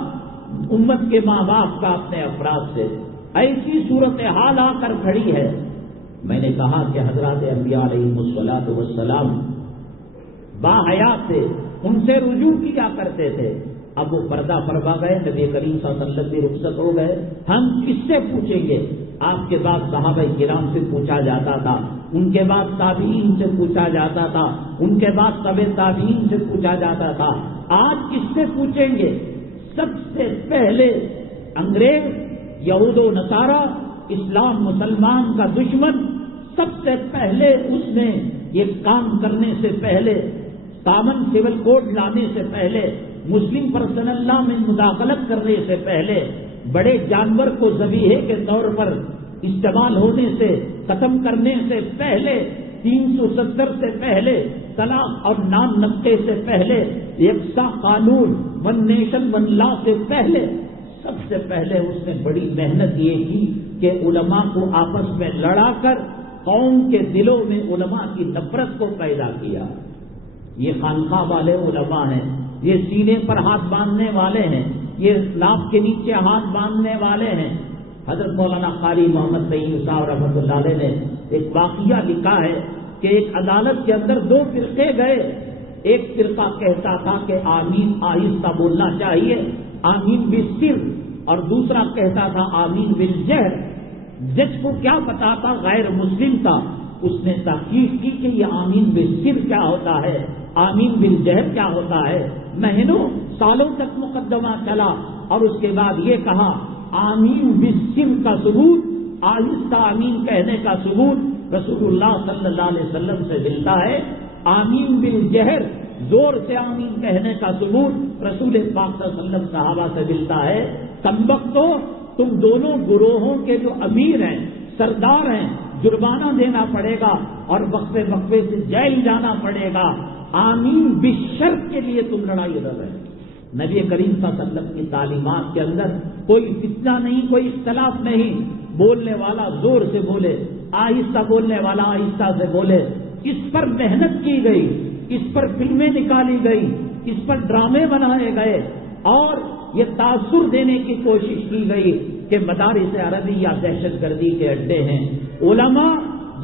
امت کے ماں باپ کا اپنے افراد سے۔ ایسی صورتحال آ کر کھڑی ہے۔ میں نے کہا کہ حضرات انبیاء علیہم الصلوۃ والسلام باحیات تھے، ان سے رجوع کیا کرتے تھے۔ اب وہ پردہ فرما گئے، نبی کریم صلی اللہ علیہ وسلم بھی رخصت ہو گئے، ہم کس سے پوچھیں گے؟ آپ کے بعد صحابہ کرام سے پوچھا جاتا تھا، ان کے بعد تابعین سے پوچھا جاتا تھا، ان کے بعد تبع تابعین سے پوچھا جاتا تھا۔ آج کس سے پوچھیں گے؟ سب سے پہلے انگریز، یہود و نصارہ، اسلام مسلمان کا دشمن، سب سے پہلے اس نے یہ کام کرنے سے پہلے، کامن سول کوڈ لانے سے پہلے، مسلم پرسنل لا میں مداخلت کرنے سے پہلے، بڑے جانور کو ذبیحے کے طور پر استعمال ہونے سے ختم کرنے سے پہلے، 370 سے پہلے، طلاق اور نام نقطے سے پہلے، یکساں قانون، ون نیشن ون لا سے پہلے، سب سے پہلے اس نے بڑی محنت یہ کی کہ علماء کو آپس میں لڑا کر قوم کے دلوں میں علماء کی نفرت کو پیدا کیا۔ یہ خانقاہ والے علماء ہیں، یہ سینے پر ہاتھ باندھنے والے ہیں، یہ ناف کے نیچے ہاتھ باندھنے والے ہیں۔ حضرت مولانا قاری محمد طیب صاحب رحمۃ اللہ علیہ نے ایک واقعہ لکھا ہے کہ ایک عدالت کے اندر 2 فرقے گئے، ایک فرقہ کہتا تھا کہ آمین آہستہ بولنا چاہیے، آمین بالسر، اور دوسرا کہتا تھا آمین بالجہر۔ جج کو کیا پتا تھا، غیر مسلم تھا، اس نے تحقیق کی کہ یہ آمین بالسر کیا ہوتا ہے، آمین بالجہر کیا ہوتا ہے۔ مہینوں سالوں تک مقدمہ چلا اور اس کے بعد یہ کہا آمین بالسر کا ثبوت، آہستہ آمین کہنے کا ثبوت رسول اللہ صلی اللہ علیہ وسلم سے ملتا ہے. آمین بالجہر، زور سے آمین کہنے کا ثبوت رسول پاک صلی اللہ علیہ وسلم صحابہ سے ملتا ہے. کمبختو، تم دونوں گروہوں کے جو امیر ہیں، سردار ہیں، جرمانہ دینا پڑے گا اور وقفے وقفے سے جیل جانا پڑے گا. آمین بالشرط کے لیے تم لڑائی لڑ رہے ہیں. نبی کریم صلی اللہ علیہ وسلم کی تعلیمات کے اندر کوئی فتنہ نہیں، کوئی اختلاف نہیں. بولنے والا زور سے بولے، آہستہ بولنے والا آہستہ سے بولے. اس پر محنت کی گئی، اس پر فلمیں نکالی گئی، اس پر ڈرامے بنائے گئے اور یہ تاثر دینے کی کوشش کی گئی کہ مدارس عربیہ دہشت گردی کے اڈے ہیں. علماء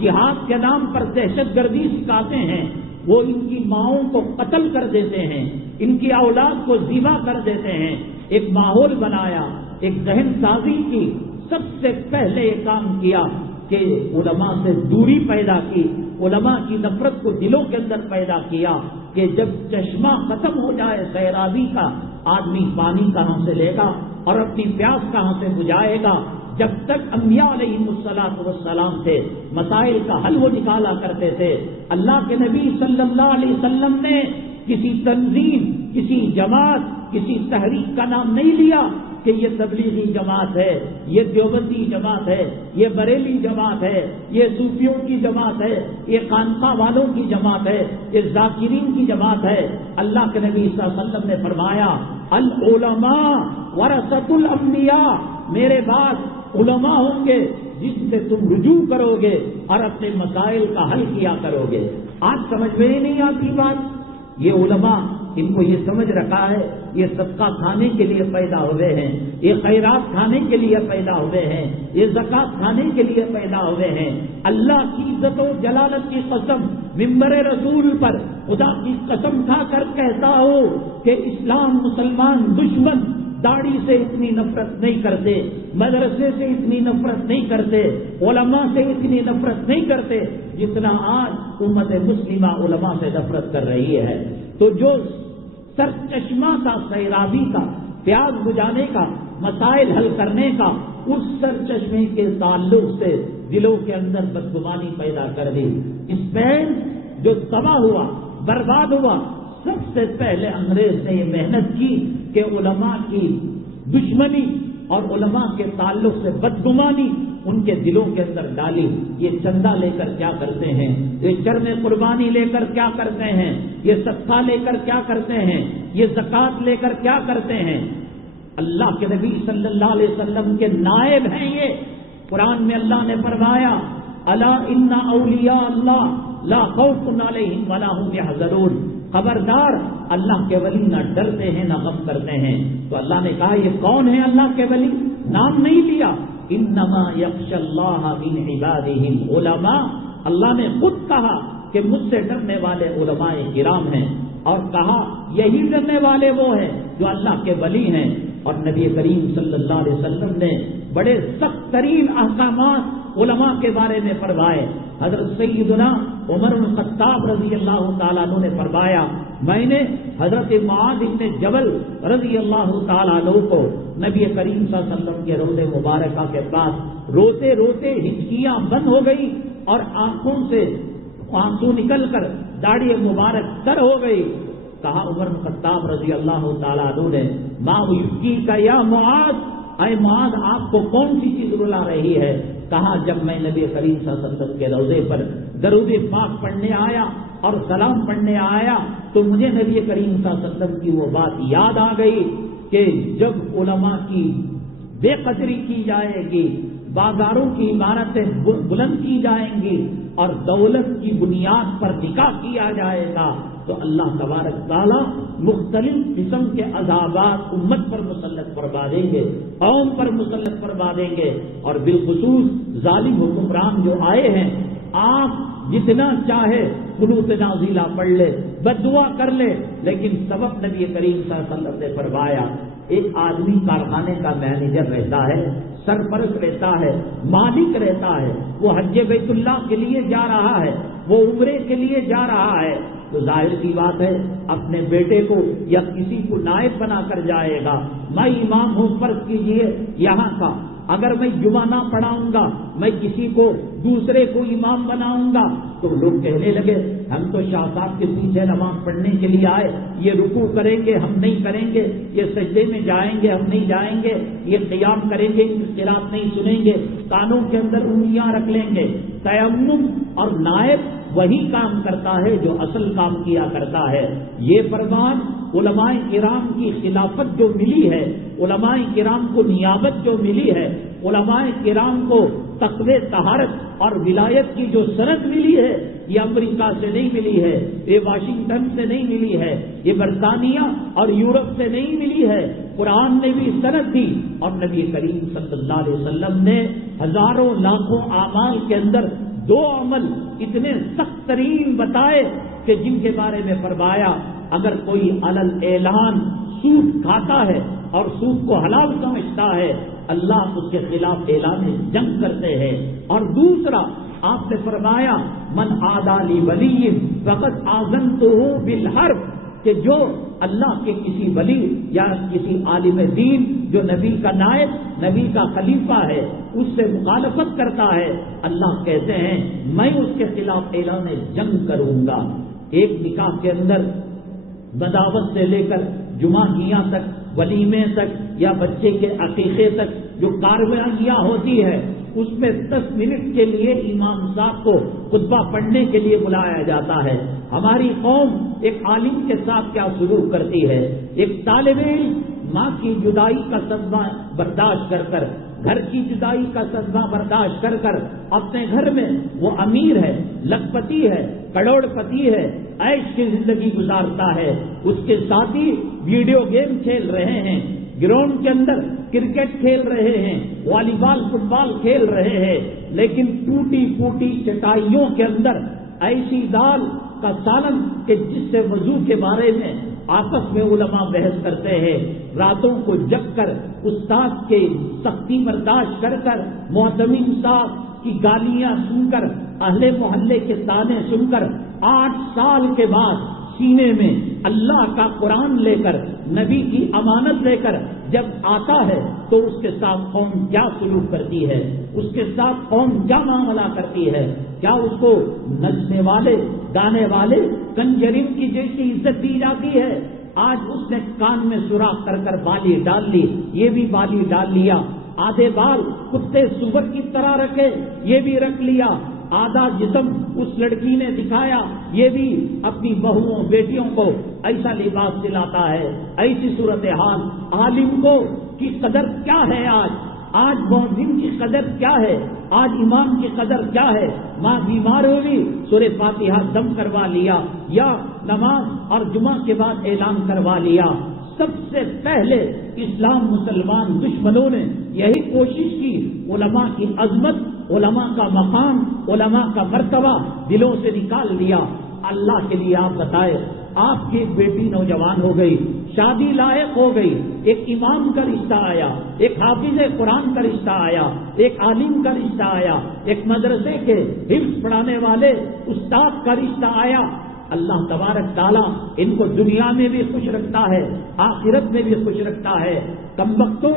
جہاد کے نام پر دہشت گردی سکھاتے ہیں. وہ ان کی ماؤں کو قتل کر دیتے ہیں، ان کی اولاد کو ذبح کر دیتے ہیں. ایک ماحول بنایا، ایک ذہن سازی کی. سب سے پہلے یہ کام کیا کہ علماء سے دوری پیدا کی، علماء کی نفرت کو دلوں کے اندر پیدا کیا کہ جب چشمہ ختم ہو جائے سیرابی کا، آدمی پانی کہاں سے لے گا اور اپنی پیاس کہاں سے بجھائے گا. جب تک انبیاء علیہم الصلاۃ والسلام تھے، مسائل کا حل وہ نکالا کرتے تھے. اللہ کے نبی صلی اللہ علیہ وسلم نے کسی تنظیم، کسی جماعت، کسی تحریک کا نام نہیں لیا کہ یہ تبلیغی جماعت ہے، یہ دیوبندی جماعت ہے، یہ بریلی جماعت ہے، یہ صوفیوں کی جماعت ہے، یہ خانقاہ والوں کی جماعت ہے، یہ ذاکرین کی جماعت ہے. اللہ کے نبی صلی اللہ علیہ وسلم نے فرمایا العلماء ورثۃ الانبیاء، میرے بعد علماء ہوں گے جس سے تم رجوع کرو گے اور اپنے مسائل کا حل کیا کرو گے. آج سمجھ میں ہی نہیں آتی بات. یہ علماء، ان کو یہ سمجھ رکھا ہے یہ صدقہ کھانے کے لیے پیدا ہوئے ہیں، یہ خیرات کھانے کے لیے پیدا ہوئے ہیں، یہ زکوٰۃ کھانے کے لیے پیدا ہوئے ہیں. اللہ کی عزت و جلالت کی قسم ممبر رسول پر خدا کی قسم کھا کر کہتا ہو کہ اسلام مسلمان دشمن داڑھی سے اتنی نفرت نہیں کرتے، مدرسے سے اتنی نفرت نہیں کرتے، علماء سے اتنی نفرت نہیں کرتے جتنا آج امت مسلمہ علماء سے نفرت کر رہی ہے. تو جو سر چشمہ کا، سیرابی کا، پیاس بجھانے کا، مسائل حل کرنے کا، اس سر چشمے کے تعلق سے دلوں کے اندر بدگمانی پیدا کر دی. اسپین جو تباہ ہوا، برباد ہوا، سب سے پہلے انگریز نے یہ محنت کی کہ علماء کی دشمنی اور علماء کے تعلق سے بدگمانی ان کے دلوں کے اندر ڈالی. یہ چندہ لے کر کیا کرتے ہیں، یہ چرم قربانی لے کر کیا کرتے ہیں، یہ صدقہ لے کر کیا کرتے ہیں، یہ زکوٰۃ لے کر کیا کرتے ہیں. اللہ کے نبی صلی اللہ علیہ وسلم کے نائب ہیں یہ. قرآن میں اللہ نے فرمایا الا ان اولیاء اللہ لا خوف علیہم ولا هم يحزنون، خبردار اللہ کے ولی نہ ڈرتے ہیں نہ غم کرتے ہیں. تو اللہ نے کہا یہ کون ہے اللہ کے ولی؟ نام نہیں لیا. انما یخشی اللہ من عبادہ العلماء، اللہ نے خود کہا کہ مجھ سے ڈرنے والے علماء کرام ہیں، اور کہا یہی ڈرنے والے وہ ہیں جو اللہ کے ولی ہیں. اور نبی کریم صلی اللہ علیہ وسلم نے بڑے سخت ترین احکامات علماء کے بارے میں فرمائے. حضرت سیدنا عمر بن خطاب رضی اللہ تعالیٰ عنہ نے فرمایا میں نے حضرت معاذ بن جبل رضی اللہ تعالیٰ عنہ کو نبی کریم صلی اللہ علیہ وسلم کے روضے مبارکہ کے پاس روتے روتے ہچکیاں بند ہو گئی اور آنکھوں سے آنسو نکل کر داڑھی مبارک تر ہو گئی. کہا عمر بن خطاب رضی اللہ تعالیٰ عنہ نے ما یبکی کا یا معاذ، اے معاذ آپ کو کون سی چیز رلا رہی ہے؟ کہا جب میں نبی کریم صلی اللہ علیہ وسلم کے روضے پر درود پاک پڑھنے آیا اور سلام پڑھنے آیا تو مجھے نبی کریم صلی اللہ علیہ وسلم کی وہ بات یاد آ گئی کہ جب علماء کی بے قدری کی جائے گی، بازاروں کی عمارتیں بلند کی جائیں گی اور دولت کی بنیاد پر نکاح کیا جائے گا تو اللہ تبارک تعالیٰ مختلف قسم کے عذابات امت پر مسلط فرما دیں گے، قوم پر مسلط فرما دیں گے. اور بالخصوص ظالم حکمران جو آئے ہیں، آپ جتنا چاہے قنوت نازلہ پڑھ لے، بددعا کر لے، لیکن سبب نبی کریم صلی اللہ علیہ وسلم نے فرمایا ایک آدمی کارخانے کا مینیجر رہتا ہے، سرپرست رہتا ہے، مالک رہتا ہے، وہ حج بیت اللہ کے لیے جا رہا ہے، وہ عمرے کے لیے جا رہا ہے، تو ظاہر سی بات ہے اپنے بیٹے کو یا کسی کو نائب بنا کر جائے گا. میں امام ہوں فرض کیجئے یہاں کا، اگر میں جمعہ نہ پڑھاؤں گا، میں کسی کو دوسرے کو امام بناؤں گا تو لوگ کہنے لگے ہم تو شاہ صاحب کے پیچھے نماز پڑھنے کے لیے آئے، یہ رکوع کریں گے ہم نہیں کریں گے، یہ سجدے میں جائیں گے ہم نہیں جائیں گے، یہ قیام کریں گے قرات نہیں سنیں گے، کانوں کے اندر انگلیاں رکھ لیں گے. تیمم اور نائب وہی کام کرتا ہے جو اصل کام کیا کرتا ہے. یہ فرمان علماء کرام کی خلافت جو ملی ہے، علماء کرام کو نیابت جو ملی ہے، علماء کرام کو تقوی طہارت اور ولایت کی جو سند ملی ہے، یہ امریکہ سے نہیں ملی ہے، یہ واشنگٹن سے نہیں ملی ہے، یہ برطانیہ اور یورپ سے نہیں ملی ہے. قرآن نے بھی سند دی اور نبی کریم صلی اللہ علیہ وسلم نے ہزاروں لاکھوں اعمال کے اندر 2 عمل اتنے سخت ترین بتائے کہ جن کے بارے میں فرمایا اگر کوئی علل اعلان سود کھاتا ہے اور سود کو حلال سمجھتا ہے اللہ اس کے خلاف اعلان جنگ کرتے ہیں. اور دوسرا آپ نے فرمایا من عادی لی ولی فقد آذنتہ بالحرب، کہ جو اللہ کے کسی ولی یا کسی عالم دین جو نبی کا نائب، نبی کا خلیفہ ہے، اس سے مخالفت کرتا ہے، اللہ کہتے ہیں میں اس کے خلاف اعلان جنگ کروں گا. ایک نکاح کے اندر بداوت سے لے کر جمعہ گیاں تک، ولیمے تک یا بچے کے عقیقے تک جو کاروائیاں ہوتی ہے اس میں 10 منٹ کے لیے امام صاحب کو خطبہ پڑھنے کے لیے بلایا جاتا ہے. ہماری قوم ایک عالم کے ساتھ کیا سلوک کرتی ہے؟ ایک طالب علم ماں کی جدائی کا صدمہ برداشت کر کر، گھر کی جدائی کا صدمہ برداشت کر کر اپنے گھر میں وہ امیر ہے، لکھپتی ہے، کروڑ پتی ہے، عیش کی زندگی گزارتا ہے، اس کے ساتھی ویڈیو گیم کھیل رہے ہیں، گراؤنڈ کے اندر کرکٹ کھیل رہے ہیں، والی بال فٹ بال کھیل رہے ہیں، لیکن ٹوٹی پھوٹی چٹائیوں کے اندر ایسی دال کا سالن کہ جس سے وضو کے بارے میں آپس میں علماء بحث کرتے ہیں، راتوں کو جگ کر استاد کے سختی برداشت کر کر، معتمد صاحب کی گالیاں سن کر، اہل محلے کے تانے سن کر، 8 سال کے بعد سینے میں اللہ کا قرآن لے کر، نبی کی امانت لے کر جب آتا ہے تو اس کے ساتھ قوم کیا سلوک کرتی ہے، اس کے ساتھ قوم کیا معاملہ کرتی ہے؟ کیا اس کو نچنے والے، گانے والے، کنجرین کی جیسی عزت دی جاتی ہے؟ آج اس نے کان میں سوراخ کر کر بالی ڈال لی، یہ بھی بالی ڈال لیا، آدھے بال کتے سور کی طرح رکھے، یہ بھی رکھ لیا، آدھا جسم اس لڑکی نے دکھایا، یہ بھی اپنی بہوؤں بیٹیوں کو ایسا لباس دلاتا ہے. ایسی صورتحال عالم کو کی قدر کیا ہے؟ آج مؤذن کی قدر کیا ہے؟ آج امام کی قدر کیا ہے؟ ماں بیمار ہوگی، سورہ فاتحہ دم کروا لیا یا نماز اور جمعہ کے بعد اعلان کروا لیا. سب سے پہلے اسلام مسلمان دشمنوں نے یہی کوشش کی، علماء کی عظمت، علماء کا مقام، علماء کا مرتبہ دلوں سے نکال دیا. اللہ کے لیے آپ بتائیں، آپ کی ایک بیٹی نوجوان ہو گئی، شادی لائق ہو گئی، ایک امام کا رشتہ آیا، ایک حافظ قرآن کا رشتہ آیا، ایک عالم کا رشتہ آیا، ایک مدرسے کے حفظ پڑھانے والے استاد کا رشتہ آیا. اللہ تبارک تعالیٰ ان کو دنیا میں بھی خوش رکھتا ہے، آخرت میں بھی خوش رکھتا ہے. کمبختو،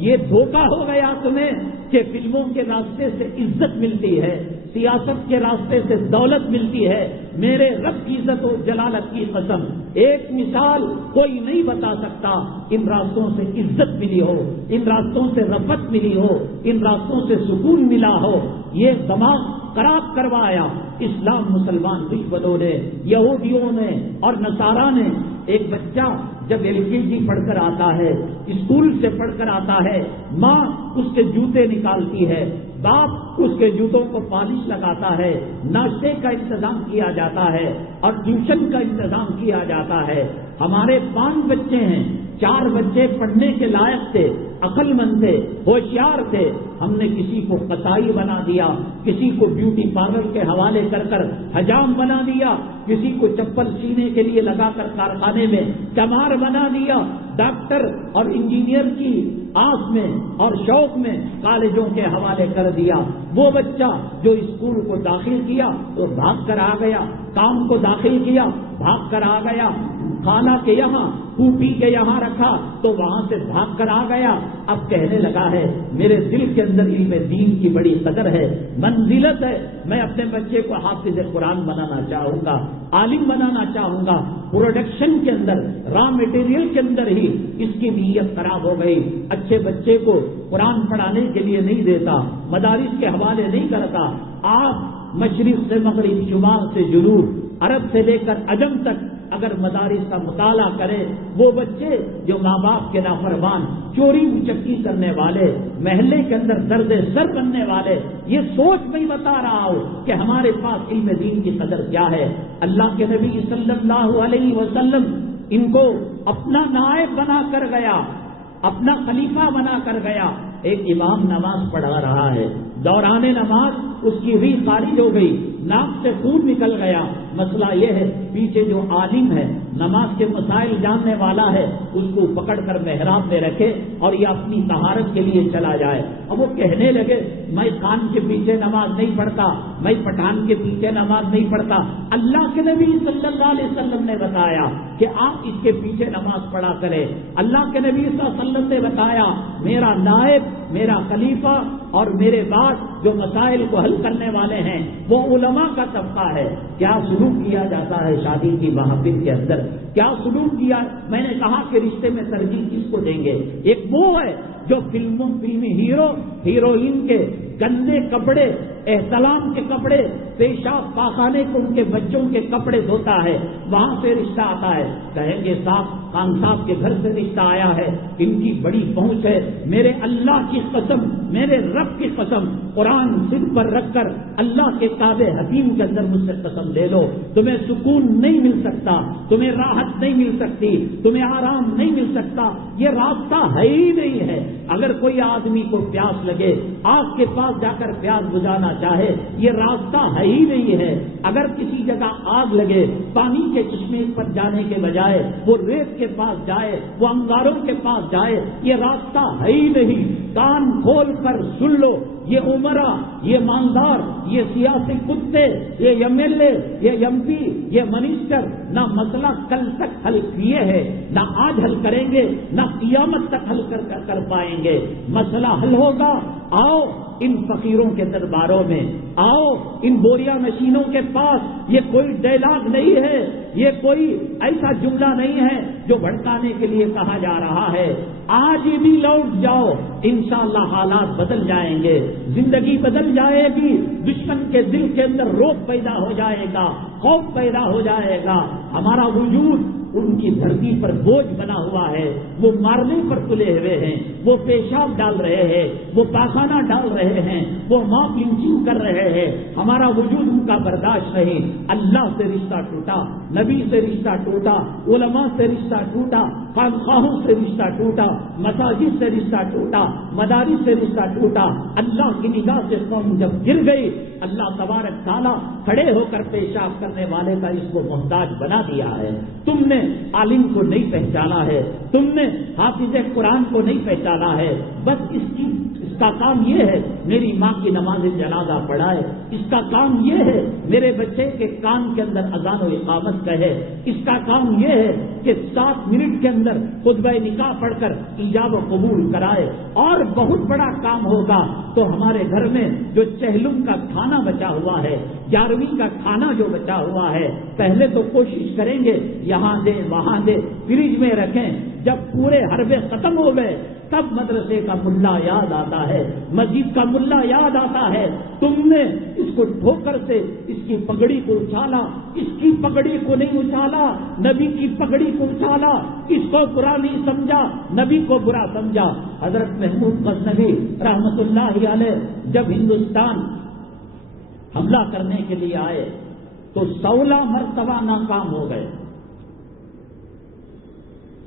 یہ دھوکہ ہو گیا تمہیں کہ فلموں کے راستے سے عزت ملتی ہے، سیاست کے راستے سے دولت ملتی ہے. میرے رب کی عزت و جلالت کی قسم، ایک مثال کوئی نہیں بتا سکتا ان راستوں سے عزت ملی ہو، ان راستوں سے رفعت ملی ہو، ان راستوں سے سکون ملا ہو. یہ دماغ خراب کروایا اسلام مسلمان دشمنوں نے، یہودیوں نے اور نصارا نے. ایک بچہ جب LKG پڑھ کر آتا ہے، اسکول سے پڑھ کر آتا ہے، ماں اس کے جوتے نکالتی ہے، باپ اس کے جوتوں کو پالش لگاتا ہے، ناشتے کا انتظام کیا جاتا ہے اور ٹیوشن کا انتظام کیا جاتا ہے. ہمارے 5 بچے ہیں، 4 بچے پڑھنے کے لائق تھے، عقل مند تھے، ہوشیار تھے، ہم نے کسی کو قصائی بنا دیا، کسی کو بیوٹی پارلر کے حوالے کر حجام بنا دیا، کسی کو چپل سینے کے لیے لگا کر کارخانے میں چمار بنا دیا، ڈاکٹر اور انجینئر کی آس میں اور شوق میں کالجوں کے حوالے کر دیا۔ وہ بچہ جو اسکول کو داخل کیا تو بھاگ کر آ گیا، کام کو داخل کیا بھاگ کر آ گیا، خالہ کے یہاں پھوپھی کے یہاں رکھا تو وہاں سے بھاگ کر آ گیا۔ اب کہنے لگا ہے میرے دل کے اندر علم دین کی بڑی قدر ہے، منزلت ہے، میں اپنے بچے کو حافظ قرآن بنانا چاہوں گا، عالم بنانا چاہوں گا۔ پروڈکشن کے اندر، را مٹیریل کے اندر ہی اس کی نیت خراب ہو گئی، اچھے بچے کو قرآن پڑھانے کے لیے نہیں دیتا، مدارس کے حوالے نہیں کرتا۔ آپ مشرق سے مغرب، شمال سے جنوب، عرب سے لے کر عجم تک اگر مدارس کا مطالعہ کرے، وہ بچے جو ماں باپ کے نافرمان، چوری چکی کرنے والے، محلے کے اندر درد سر بننے والے، یہ سوچ میں بتا رہا ہوں کہ ہمارے پاس علم دین کی قدر کیا ہے۔ اللہ کے نبی صلی اللہ علیہ وسلم ان کو اپنا نائب بنا کر گیا، اپنا خلیفہ بنا کر گیا۔ ایک امام نماز پڑھا رہا ہے، دوران نماز اس کی ریح خارج ہو گئی، ناک سے خون نکل گیا۔ مسئلہ یہ ہے پیچھے جو عالم ہے، نماز کے مسائل جاننے والا ہے، اس کو پکڑ کر محراب میں رکھے اور یہ اپنی طہارت کے لیے چلا جائے۔ اب وہ کہنے لگے میں خان کے پیچھے نماز نہیں پڑھتا، میں پٹھان کے پیچھے نماز نہیں پڑھتا۔ اللہ کے نبی صلی اللہ علیہ وسلم نے بتایا کہ آپ اس کے پیچھے نماز پڑھا کریں۔ اللہ کے نبی صلی اللہ علیہ وسلم نے بتایا میرا نائب، میرا خلیفہ اور میرے بعد جو مسائل کو حل کرنے والے ہیں وہ علماء کا طبقہ ہے۔ کیا سلوک کیا جاتا ہے شادی کی محفل کے اندر، کیا سلوک کیا؟ میں نے کہا کہ رشتے میں ترجیح کس کو دیں گے؟ ایک وہ ہے جو فلمی ہیرو ہیروئن کے گندے کپڑے، احتلام کے کپڑے، پیشاب پاخانے کو ان کے بچوں کے کپڑے دھوتا ہے، وہاں سے رشتہ آتا ہے۔ کہیں گے صاحب خان صاحب کے گھر سے رشتہ آیا ہے، ان کی بڑی پہنچ ہے۔ میرے اللہ کی قسم، میرے رب کی قسم، قرآن سر پر رکھ کر اللہ کے کعب حکیم کے اندر مجھ سے قسم لے لو، تمہیں سکون نہیں مل سکتا، تمہیں راحت نہیں مل سکتی، تمہیں آرام نہیں مل سکتا، یہ راستہ ہے ہی نہیں ہے۔ اگر کوئی آدمی کو پیاس لگے، آگ کے پاس جا کر پیاس بجھانا چاہے، یہ راستہ ہے ہی نہیں ہے۔ اگر کسی جگہ آگ لگے، پانی کے چشمے پر جانے کے بجائے وہ ریت کے پاس جائے، وہ انگاروں کے پاس جائے، یہ راستہ ہے ہی نہیں۔ کان کھول کر سن لو، یہ عمرہ، یہ مالدار، یہ سیاسی کتے، یہ ایم ایل اے، یہ ایم پی، یہ منسٹر نہ مسئلہ کل تک حل کیے ہیں، نہ آج حل کریں گے، نہ قیامت تک حل کر پائیں گے۔ مسئلہ حل ہوگا، آؤ ان فقیروں کے درباروں میں، آؤ ان بوریا نشینوں کے پاس۔ یہ کوئی ڈائلاگ نہیں ہے، یہ کوئی ایسا جملہ نہیں ہے جو بھڑکانے کے لیے کہا جا رہا ہے۔ آج بھی لوٹ جاؤ، انشاءاللہ حالات بدل جائیں گے، زندگی بدل جائے گی، دشمن کے دل کے اندر روب پیدا ہو جائے گا، خوف پیدا ہو جائے گا۔ ہمارا وجود ان کی دھرتی پر بوجھ بنا ہوا ہے، وہ مارنے پر تلے ہوئے ہیں، وہ پیشاب ڈال رہے ہیں، وہ پاخانہ ڈال رہے ہیں، وہ ماپ لنچنگ کر رہے ہیں۔ ہمارا وجود ان کا برداشت نہیں۔ اللہ سے رشتہ ٹوٹا، نبی سے رشتہ ٹوٹا، علماء سے رشتہ ٹوٹا، خانقاہوں سے رشتہ ٹوٹا، مساجد سے رشتہ ٹوٹا، مدارس سے رشتہ ٹوٹا۔ اللہ کی نگاہ سے قوم جب گر گئی، اللہ تبارک تعالیٰ کھڑے ہو کر پیشاب کرنے والے کا اس کو محتاج بنا دیا ہے۔ تم نے عالم کو نہیں پہچانا ہے، تم نے حافظ قرآن کو نہیں پہچانا ہے، بس اس کا کام یہ ہے میری ماں کی نماز جنازہ پڑھائے، اس کا کام یہ ہے میرے بچے کے کان کے اندر اذان و اقامت کہے، اس کا کام یہ ہے کہ 7 منٹ کے اندر خطبہ نکاح پڑھ کر ایجاب و قبول کرائے۔ اور بہت بڑا کام ہوگا تو ہمارے گھر میں جو چہلم کا کھانا بچا ہوا ہے، 11ویں کا کھانا جو بچا ہوا ہے، پہلے تو کوشش کریں گے یہاں دے وہاں دے، فریج میں رکھیں۔ جب پورے حربے ختم ہو گئے تب مدرسے کا ملا یاد آتا ہے، مسجد کا ملا یاد آتا ہے۔ تم نے اس کو ٹھوکر سے اس کی پگڑی کو اچھالا، اس کی پگڑی کو نہیں اچھالا، نبی کی پگڑی کو اچھالا، اس کو برا نہیں سمجھا، نبی کو برا سمجھا۔ حضرت محمود غزنوی رحمت اللہ علیہ جب ہندوستان حملہ کرنے کے لیے آئے تو 16 مرتبہ ناکام ہو گئے،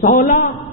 16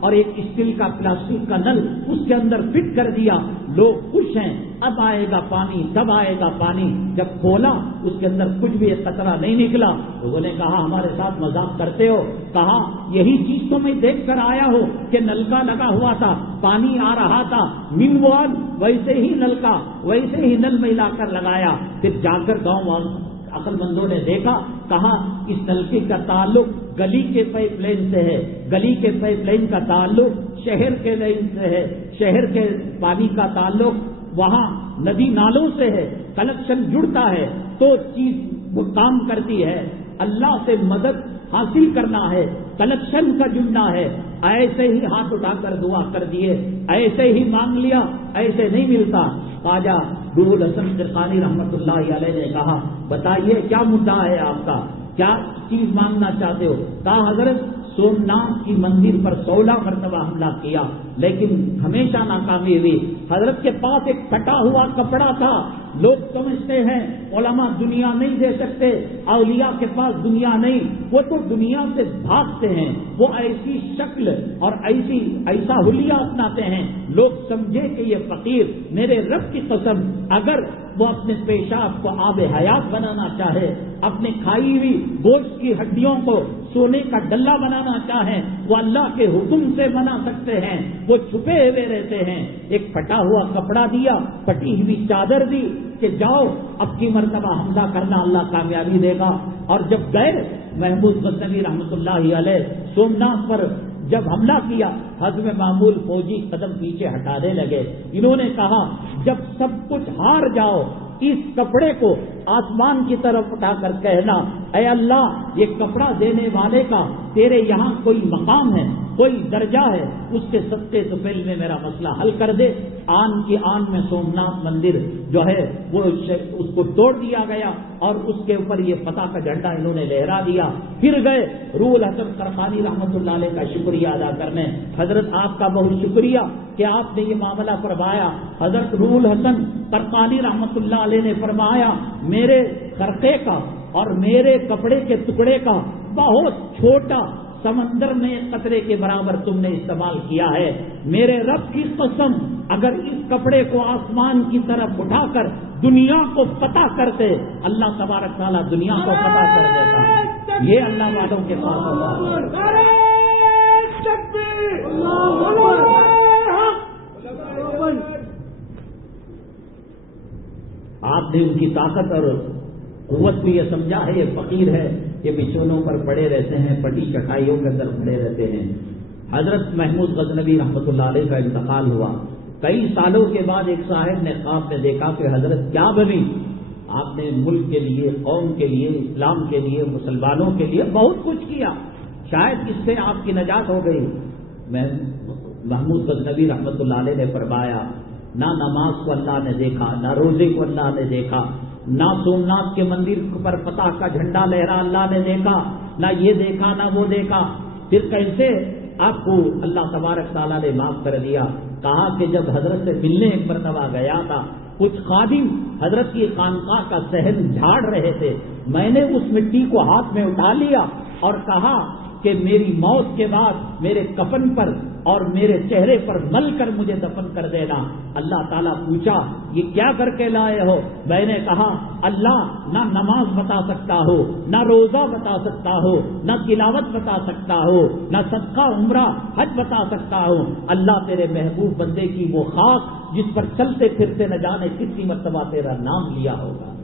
اور ایک اسٹیل کا پلاسٹک کا نل اس کے اندر فٹ کر دیا. لوگ خوش ہیں, اب آئے گا پانی, تب آئے گا پانی. جب کھولا اس کے اندر کچھ بھی ایک قطرہ نہیں نکلا. لوگوں نے کہا ہمارے ساتھ مذاق کرتے ہو. کہا یہی چیز تو میں دیکھ کر آیا ہوں کہ نلکا لگا ہوا تھا, پانی آ رہا تھا, منوال ویسے ہی نلکا ویسے ہی نل میں لا کر لگایا. پھر جا کر گاؤں عقل مندوں نے دیکھا, کہا اس نلکے کا تعلق گلی کے پائپ لائن سے ہے, گلی کے پائپ لائن کا تعلق شہر کے لائن سے ہے, شہر کے پانی کا تعلق وہاں ندی نالوں سے ہے. کنیکشن جڑتا ہے تو چیز وہ کام کرتی ہے. اللہ سے مدد حاصل کرنا ہے, کنیکشن کا جڑنا ہے. ایسے ہی ہاتھ اٹھا کر دعا کر دیے, ایسے ہی مانگ لیا, ایسے نہیں ملتا. خواجہ روح الحسن قرقانی رحمت اللہ علیہ نے کہا بتائیے کیا مدعا ہے آپ کا, کیا چیز مانگنا چاہتے ہو؟ کہا حضرت سومناتھ کی مندر پر 16 مرتبہ حملہ کیا لیکن ہمیشہ ناکامی ہوئی. حضرت کے پاس ایک پھٹا ہوا کپڑا تھا. لوگ سمجھتے ہیں علماء دنیا نہیں دے سکتے, اولیاء کے پاس دنیا نہیں, وہ تو دنیا سے بھاگتے ہیں, وہ ایسی شکل اور ایسا حلیہ اپناتے ہیں لوگ سمجھے کہ یہ فقیر. میرے رب کی قسم اگر وہ اپنے پیشاب کو آب حیات بنانا چاہے, اپنے کھائی ہوئی گوشت کی ہڈیوں کو سونے کا ڈلہ بنانا چاہیں, وہ اللہ کے حکم سے بنا سکتے ہیں. وہ چھپے ہوئے رہتے ہیں. ایک پھٹا ہوا کپڑا دیا, پھٹی ہوئی چادر دی کہ جاؤ اب کی مرتبہ حملہ کرنا, اللہ کامیابی دے گا. اور جب گئے محمود غزنوی رحمت اللہ علیہ سومناتھ پر جب حملہ کیا, حزم معمول فوجی قدم پیچھے ہٹانے لگے. انہوں نے کہا جب سب کچھ ہار جاؤ اس کپڑے کو آسمان کی طرف اٹھا کر کہنا اے اللہ یہ کپڑا دینے والے کا تیرے یہاں کوئی مقام ہے, کوئی درجہ ہے, اس کے صدقے تو پہلے میں میرا مسئلہ حل کر دے. آن کی آن میں سومناتھ مندر جو ہے وہ اس کو توڑ دیا گیا اور اس کے اوپر یہ فتح کا جھنڈا انہوں نے لہرا دیا. پھر گئے روح الحسن قرقانی رحمت اللہ علیہ کا شکریہ ادا کرنے. حضرت آپ کا بہت شکریہ کہ آپ نے یہ معاملہ فرمایا. حضرت روح الحسن قرقانی رحمت اللہ علیہ نے فرمایا میرے خرقے کا اور میرے کپڑے کے ٹکڑے کا بہت چھوٹا سمندر میں قطرے کے برابر تم نے استعمال کیا ہے. میرے رب کی قسم اگر اس کپڑے کو آسمان کی طرف اٹھا کر دنیا کو فتح کرتے اللہ تبارک تعالیٰ دنیا کو فتح کر دیتا. یہ اللہ والوں کے پاس آپ نے ان کی طاقت اور قوت کو یہ سمجھا ہے. یہ فقیر ہے, یہ بچھونوں پر پڑے رہتے ہیں, پٹی چٹائیوں کے اندر پڑے رہتے ہیں. حضرت محمود غزنوی رحمۃ اللہ علیہ کا انتقال ہوا. کئی سالوں کے بعد ایک صاحب نے خواب میں دیکھا کہ حضرت کیا بنی, آپ نے ملک کے لیے, قوم کے لیے, اسلام کے لیے, مسلمانوں کے لیے بہت کچھ کیا, شاید اس سے آپ کی نجات ہو گئی. محمود غزنوی رحمۃ اللہ علیہ نے فرمایا نہ نماز کو اللہ نے دیکھا, نہ روزے کو اللہ نے دیکھا, نہ سومناتھ کے مندر پر فتح کا جھنڈا لہرا اللہ نے دیکھا, نہ یہ دیکھا نہ وہ دیکھا. پھر کیسے آپ کو اللہ تبارک تعالیٰ نے معاف کر دیا. کہا کہ جب حضرت سے ملنے ایک مرتبہ گیا تھا, کچھ خادم حضرت کی خانقاہ کا صحن جھاڑ رہے تھے, میں نے اس مٹی کو ہاتھ میں اٹھا لیا اور کہا کہ میری موت کے بعد میرے کفن پر اور میرے چہرے پر مل کر مجھے دفن کر دینا. اللہ تعالیٰ پوچھا یہ کیا کر کے لائے ہو؟ میں نے کہا اللہ نہ نماز بتا سکتا ہو, نہ روزہ بتا سکتا ہو, نہ تلاوت بتا سکتا ہو, نہ صدقہ عمرہ حج بتا سکتا ہو. اللہ تیرے محبوب بندے کی وہ خاک جس پر چلتے پھرتے نہ جانے کتنی مرتبہ تیرا نام لیا ہوگا.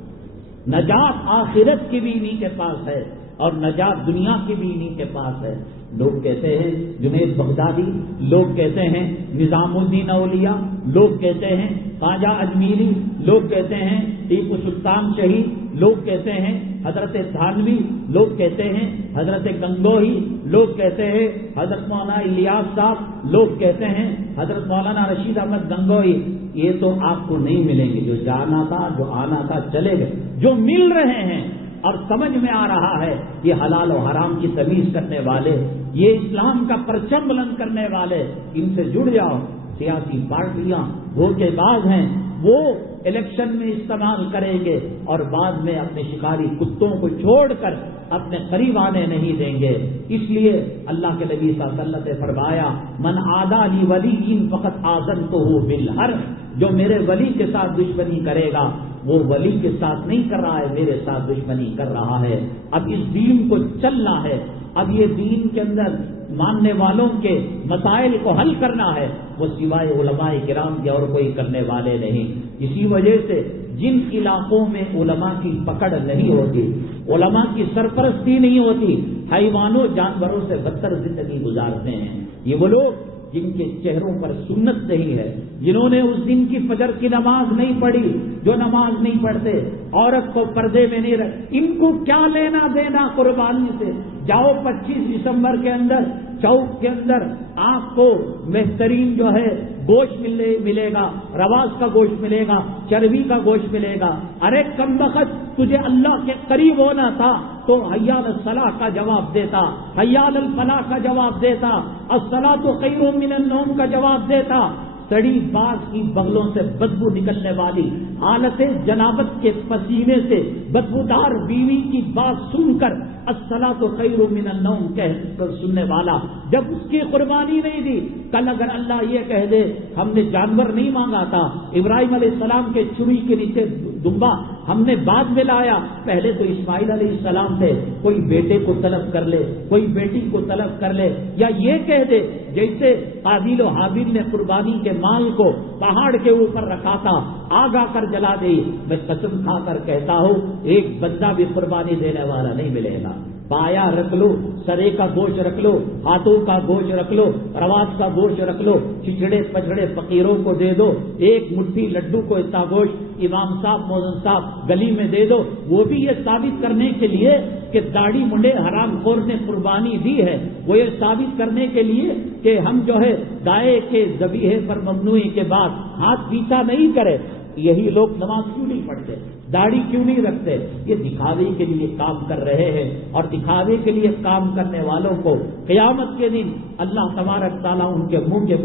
نجات آخرت کی بھی انہی کے پاس ہے اور نجات دنیا کی بھی انہی کے پاس ہے. لوگ کہتے ہیں جنید بغدادی, لوگ کہتے ہیں نظام الدین اولیاء, لوگ کہتے ہیں خواجہ اجمیری, لوگ کہتے ہیں ٹیپو سلطان شہید, لوگ کہتے ہیں حضرت تھانوی, لوگ کہتے ہیں حضرت گنگوہی, لوگ کہتے ہیں حضرت مولانا الیاس صاحب, لوگ کہتے ہیں حضرت مولانا رشید احمد گنگوہی. یہ تو آپ کو نہیں ملیں گے. جو جانا تھا, جو آنا تھا, چلے گئے. جو مل رہے ہیں اور سمجھ میں آ رہا ہے یہ حلال و حرام کی تمیز کرنے والے, یہ اسلام کا پرچم بلند کرنے والے, ان سے جڑ جاؤ. سیاسی پارٹیاں دھوکے باز ہیں, وہ الیکشن میں استعمال کریں گے اور بعد میں اپنے شکاری کتوں کو چھوڑ کر اپنے قریب آنے نہیں دیں گے. اس لیے اللہ کے نبی صلی اللہ علیہ وسلم نے فرمایا من عادی لی ولی فقد آذنتہ بالحرب، جو میرے ولی کے ساتھ دشمنی کرے گا وہ ولی کے ساتھ نہیں کر رہا ہے، میرے ساتھ دشمنی کر رہا ہے. اب اس دین کو چلنا ہے، اب یہ دین کے اندر ماننے والوں کے مسائل کو حل کرنا ہے، وہ سوائے علماء کرام کے اور کوئی کرنے والے نہیں. اسی وجہ سے جن علاقوں میں علماء کی پکڑ نہیں ہوتی، علماء کی سرپرستی نہیں ہوتی، حیوانوں جانوروں سے بدتر زندگی گزارتے ہیں. یہ وہ لوگ جن کے چہروں پر سنت نہیں ہے، جنہوں نے اس دن کی فجر کی نماز نہیں پڑھی، جو نماز نہیں پڑھتے، عورت کو پردے میں نہیں رکھ، ان کو کیا لینا دینا قربانی سے. جاؤ 25 دسمبر کے اندر چوک کے اندر آپ کو بہترین جو ہے گوشت ملے گا، رواس کا گوشت ملے گا، چربی کا گوشت ملے گا. ارے کم وقت تجھے اللہ کے قریب ہونا تھا تو حی علی الصلاح کا جواب دیتا، حی علی الفلاح کا جواب دیتا، الصلاۃ خیر من النوم کا جواب دیتا. سڑی باز کی بغلوں سے بدبو نکلنے والی، حالت جنابت کے پسینے سے بدبودار بیوی کی بات سن کر الصلاۃ خیر من النوم کہہ کر سننے والا جب اس کی قربانی نہیں دی، کل اگر اللہ یہ کہہ دے ہم نے جانور نہیں مانگا تھا، ابراہیم علیہ السلام کے چھری کے نیچے دمبا ہم نے بعد میں لایا، پہلے تو اسماعیل علیہ السلام تھے، کوئی بیٹے کو طلب کر لے، کوئی بیٹی کو طلب کر لے، یا یہ کہہ دے جیسے قابیل و حابیل نے قربانی کے مال کو پہاڑ کے اوپر رکھا تھا، آگ آ کر جلا دی. میں قسم کھا کر کہتا ہوں ایک بندہ بھی قربانی دینے والا نہیں ملے گا. پایا رکھ لو، سرے کا گوشت رکھ لو، ہاتھوں کا گوشت رکھ لو، رواس کا گوشت رکھ لو، چچڑے پچڑے فقیروں کو دے دو، ایک مٹھی لڈو کو اتنا گوشت امام صاحب موزن صاحب گلی میں دے دو، وہ بھی یہ ثابت کرنے کے لیے کہ داڑھی منڈے حرام خور نے قربانی دی ہے، وہ یہ ثابت کرنے کے لیے کہ ہم جو ہے گائے کے ذبیحے پر ممنوعی کے بعد ہاتھ پیچھا نہیں کرے. یہی لوگ نماز کیوں نہیں پڑھتے، داڑھی کیوں نہیں رکھتے؟ یہ دکھاوے کے لیے کام کر رہے ہیں، اور دکھاوے کے لیے کام کرنے والوں کو قیامت کے دن اللہ تبارک تعالیٰ ان کے منہ کے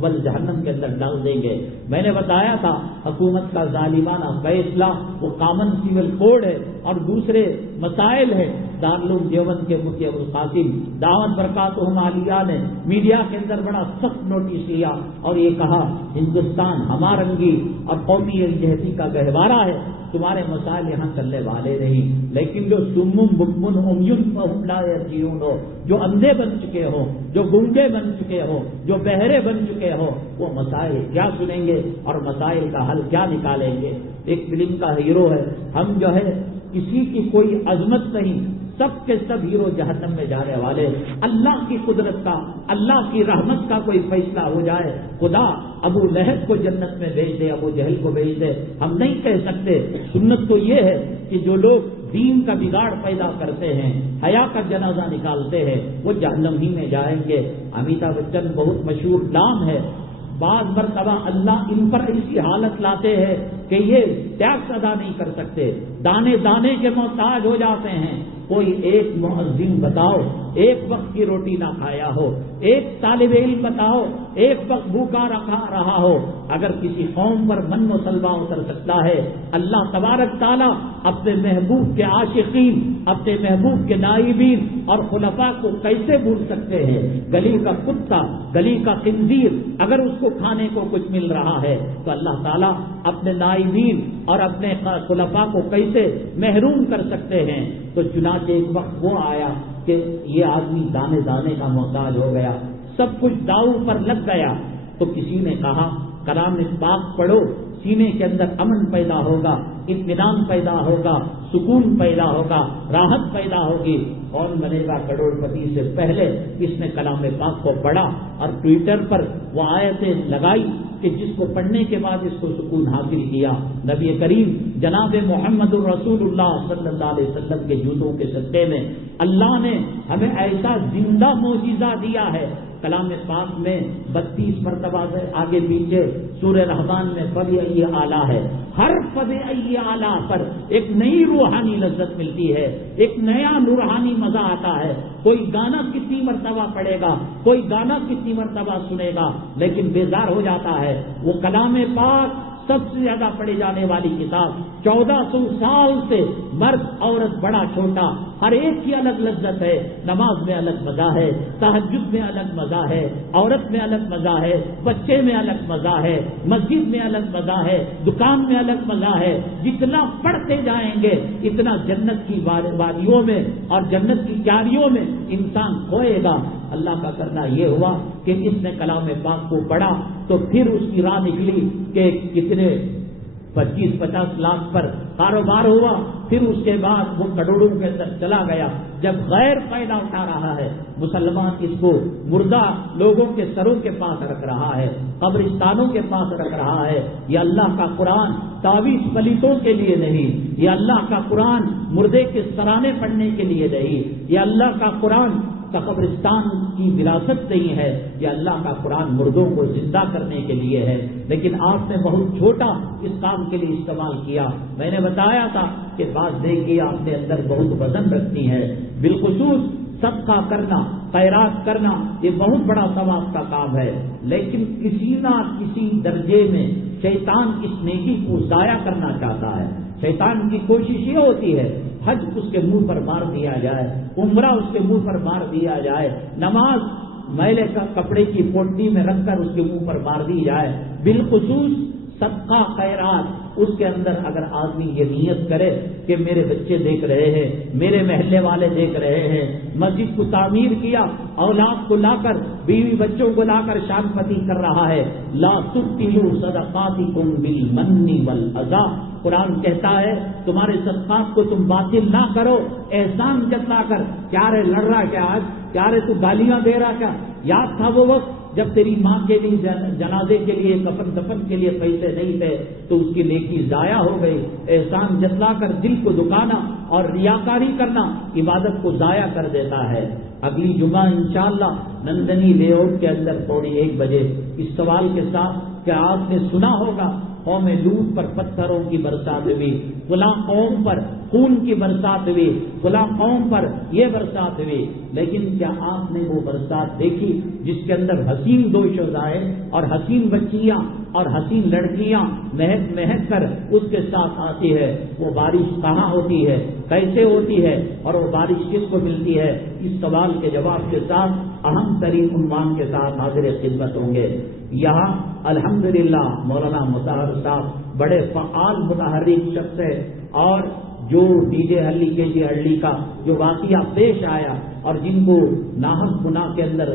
بل جہنم کے اندر ڈال دیں گے. میں نے بتایا تھا حکومت کا ظالمانہ فیصلہ وہ کامن سول کوڈ ہے اور دوسرے مسائل ہیں. دارالعلوم دیوبند کے مفتی ابوالقاسم دعوت برکاتہم عالیہ نے میڈیا کے اندر بڑا سخت نوٹس لیا اور یہ کہا ہندوستان ہمارنگی اور قومی یکجہتی کا گہوارہ ہے، تمہارے مسائل یہاں چلنے والے نہیں. لیکن جو سمم بکمن عمیٌ فہم لا یرجعون ہو، جو اندھے بن چکے ہو، جو گونگے بن چکے ہو، جو بہرے بن چکے ہو، وہ مسائل کیا سنیں گے اور مسائل کا حل کیا نکالیں گے؟ ایک فلم کا ہیرو ہے، ہم جو ہے کسی کی کوئی عظمت نہیں، سب کے سب ہیرو جہنم میں جانے والے. اللہ کی قدرت کا، اللہ کی رحمت کا کوئی فیصلہ ہو جائے، خدا ابو لہب کو جنت میں بھیج دے، ابو جہل کو بھیج دے، ہم نہیں کہہ سکتے. سنت تو یہ ہے کہ جو لوگ دین کا بگاڑ پیدا کرتے ہیں، حیا کا جنازہ نکالتے ہیں، وہ جہنم ہی میں جائیں گے. امیتابھ بچن بہت مشہور نام ہے. بعض مرتبہ اللہ ان پر ایسی حالت لاتے ہیں کہ یہ ٹیکس ادا نہیں کر سکتے، دانے دانے کے محتاج ہو جاتے ہیں. کوئی ایک مؤذن بتاؤ ایک وقت کی روٹی نہ کھایا ہو، ایک طالب علم بتاؤ ایک وقت بھوکا رہا ہو. اگر کسی قوم پر من و سلوا اتر سکتا ہے، اللہ تبارک تعالیٰ اپنے محبوب کے عاشقین، اپنے محبوب کے نائبین اور خلفاء کو کیسے بھول سکتے ہیں؟ گلی کا کتا، گلی کا خنزیر اگر اس کو کھانے کو کچھ مل رہا ہے تو اللہ تعالیٰ اپنے نائبین اور اپنے خلفاء کو کیسے محروم کر سکتے ہیں؟ تو چنانچہ ایک وقت وہ آیا کہ یہ آدمی دانے دانے کا محتاج ہو گیا، سب کچھ داؤ پر لگ گیا. تو کسی نے کہا کلام پاک پڑھو، سینے کے اندر امن پیدا ہوگا، اطمینان پیدا ہوگا، سکون پیدا ہوگا، راحت پیدا ہوگی. کون بنے گا کروڑ پتی سے پہلے اس نے کلام پاک کو پڑھا اور ٹویٹر پر وہ آیتیں لگائی کہ جس کو پڑھنے کے بعد اس کو سکون حاصل کیا. نبی کریم جناب محمد الرسول اللہ صلی اللہ علیہ وسلم کے جوتوں کے صدقے میں اللہ نے ہمیں ایسا زندہ معجزہ دیا ہے. کلام پاک میں 32 مرتبہ سے آگے پیچھے سورہ رحمان میں فض ای اعلیٰ ہے. ہر فض ای اعلیٰ پر ایک نئی روحانی لذت ملتی ہے، ایک نیا روحانی مزہ آتا ہے. کوئی گانا کتنی مرتبہ پڑھے گا، کوئی گانا کتنی مرتبہ سنے گا، لیکن بیزار ہو جاتا ہے. وہ کلام پاک سب سے زیادہ پڑھی جانے والی کتاب، 1400 سال سے مرد عورت بڑا چھوٹا ہر ایک کی الگ لذت ہے. نماز میں الگ مزہ ہے، تہجد میں الگ مزہ ہے، عورت میں الگ مزہ ہے، بچے میں الگ مزہ ہے، مسجد میں الگ مزہ ہے، دکان میں الگ مزہ ہے. جتنا پڑھتے جائیں گے اتنا جنت کی وادیوں میں اور جنت کی کیاریوں میں انسان کھوئے گا. اللہ کا کرنا یہ ہوا کہ اس نے کلام پاک کو پڑھا تو پھر اس کی راہ نکلی کہ کتنے 25-50 لاکھ پر کاروبار ہوا. پھر اس کے بعد وہ کروڑوں کے اندر چلا گیا. جب غیر فائدہ اٹھا رہا ہے، مسلمان اس کو مردہ لوگوں کے سروں کے پاس رکھ رہا ہے، قبرستانوں کے پاس رکھ رہا ہے. یہ اللہ کا قرآن تعویذ پلیتوں کے لیے نہیں، یہ اللہ کا قرآن مردے کے سرانے پڑھنے کے لیے نہیں، یہ اللہ کا قرآن کا قبرستان کی وراثت نہیں ہے. یہ اللہ کا قرآن مردوں کو زندہ کرنے کے لیے ہے. لیکن آپ نے بہت چھوٹا اس کام کے لیے استعمال کیا. میں نے بتایا تھا کہ بعض دیکھیے آپ کے اندر بہت وزن رکھتی ہے. بالخصوص صدقہ کرنا، خیرات کرنا، یہ بہت بڑا ثواب کا کام ہے. لیکن کسی نہ کسی درجے میں شیطان اس نیکی کو ضائع کرنا چاہتا ہے. شیطان کی کوشش یہ ہوتی ہے حج اس کے منہ پر مار دیا جائے، عمرہ اس کے منہ پر مار دیا جائے، نماز میلے کا کپڑے کی پوٹلی میں رکھ کر اس کے منہ پر مار دی جائے. بالخصوص صدقہ خیرات اس کے اندر اگر آدمی یہ نیت کرے کہ میرے بچے دیکھ رہے ہیں، میرے محلے والے دیکھ رہے ہیں، مسجد کو تعمیر کیا، اولاد کو لا کر، بیوی بچوں کو لا کر شان پتی کر رہا ہے. لا تبطلوا صدقاتکم بالمن والاذى. قرآن کہتا ہے تمہارے صدقات کو تم باطل نہ کرو احسان جتلا کر. کیا رے لڑ رہا کیا آج؟ کیا رے تو گالیاں دے رہا کیا؟ یاد تھا وہ وقت جب تیری ماں کے لیے جنازے کے لیے کفن دفن کے لیے پیسے نہیں تھے تو اس کی نیکی ضائع ہو گئی. احسان جتلا کر دل کو دکانا اور ریاکاری کرنا عبادت کو ضائع کر دیتا ہے. اگلی جمعہ انشاءاللہ نندنی لے آؤٹ کے اندر 1:15 بجے اس سوال کے ساتھ کہ آپ نے سنا ہوگا قوم لوط پر پتھروں کی برسات ہوئی، فلاں قوم پر خون کی برسات ہوئی، فلاں قوم پر یہ برسات ہوئی. لیکن کیا آپ نے وہ برسات دیکھی جس کے اندر حسین دوشوز آئے اور حسین بچیاں اور حسین لڑکیاں مہک مہک کر اس کے ساتھ آتی ہے؟ وہ بارش کہاں ہوتی ہے، کیسے ہوتی ہے اور وہ بارش کس کو ملتی ہے؟ اس سوال کے جواب کے ساتھ اہم ترین عنوان کے ساتھ حاضر خدمت ہوں گے. یہاں الحمدللہ مولانا مطہر صاحب بڑے فعال متحرک شخص ہے اور جو ڈی جے ہلی کے جی ہلی کا جو واقعہ پیش آیا اور جن کو ناحق گناہ کے اندر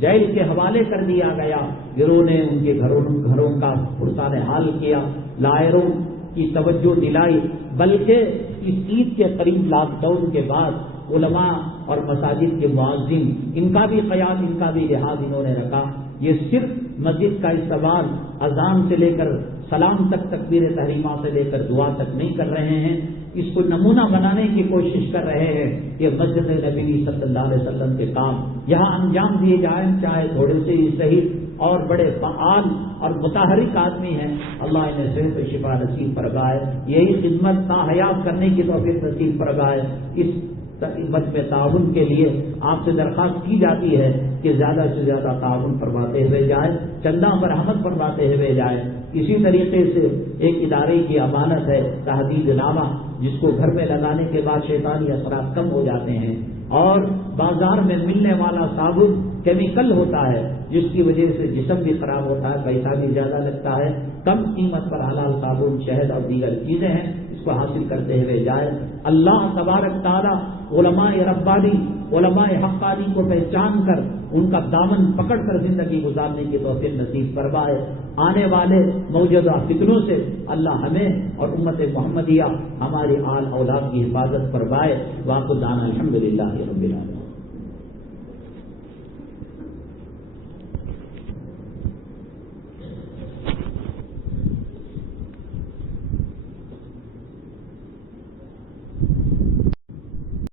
جیل کے حوالے کر دیا گیا، گروہ نے ان کے گھروں کا پرسان حال کیا، لائروں کی توجہ دلائی، بلکہ اس عید کے قریب لاک ڈاؤن کے بعد علماء اور مساجد کے معاذین ان کا بھی خیال، ان کا بھی لحاظ انہوں نے رکھا. یہ صرف مسجد کا استقبال اذان سے لے کر سلام تک، تکبیر تحریمہ سے لے کر دعا تک نہیں کر رہے ہیں، اس کو نمونہ بنانے کی کوشش کر رہے ہیں. یہ مسجد نبی صلی اللہ علیہ وسلم کے کام یہاں انجام دیے جائیں، چاہے تھوڑے سے ہی صحیح، اور بڑے فعال اور متحرک آدمی ہیں. اللہ انہیں صحت و شفا نصیب فرمائے، یہی خدمت تا حیات کرنے کی توفیق نصیب فرمائے. اس خدمت میں تعاون کے لیے آپ سے درخواست کی جاتی ہے کہ زیادہ سے زیادہ تعاون فرماتے ہوئے جائیں، چندہ مرحمت فرماتے ہوئے جائیں. اسی طریقے سے ایک ادارے کی امانت ہے تحدید نامہ، جس کو گھر میں لگانے کے بعد شیطانی اثرات کم ہو جاتے ہیں. اور بازار میں ملنے والا صابن کیمیکل ہوتا ہے جس کی وجہ سے جسم بھی خراب ہوتا ہے، پیسہ بھی زیادہ لگتا ہے. کم قیمت پر حلال صابن، شہد اور دیگر چیزیں ہیں، اس کو حاصل کرتے ہوئے جائیں. اللہ تبارک تعالی علماء ربانی، علماء حقانی کو پہچان کر ان کا دامن پکڑ کر زندگی گزارنے کی توفیق نصیب فرمائے. آنے والے موجودہ فتنوں سے اللہ ہمیں اور امت محمدیہ ہماری آل اولاد کی حفاظت فرمائے. واقع دعوانا الحمدللہ رب العالمین.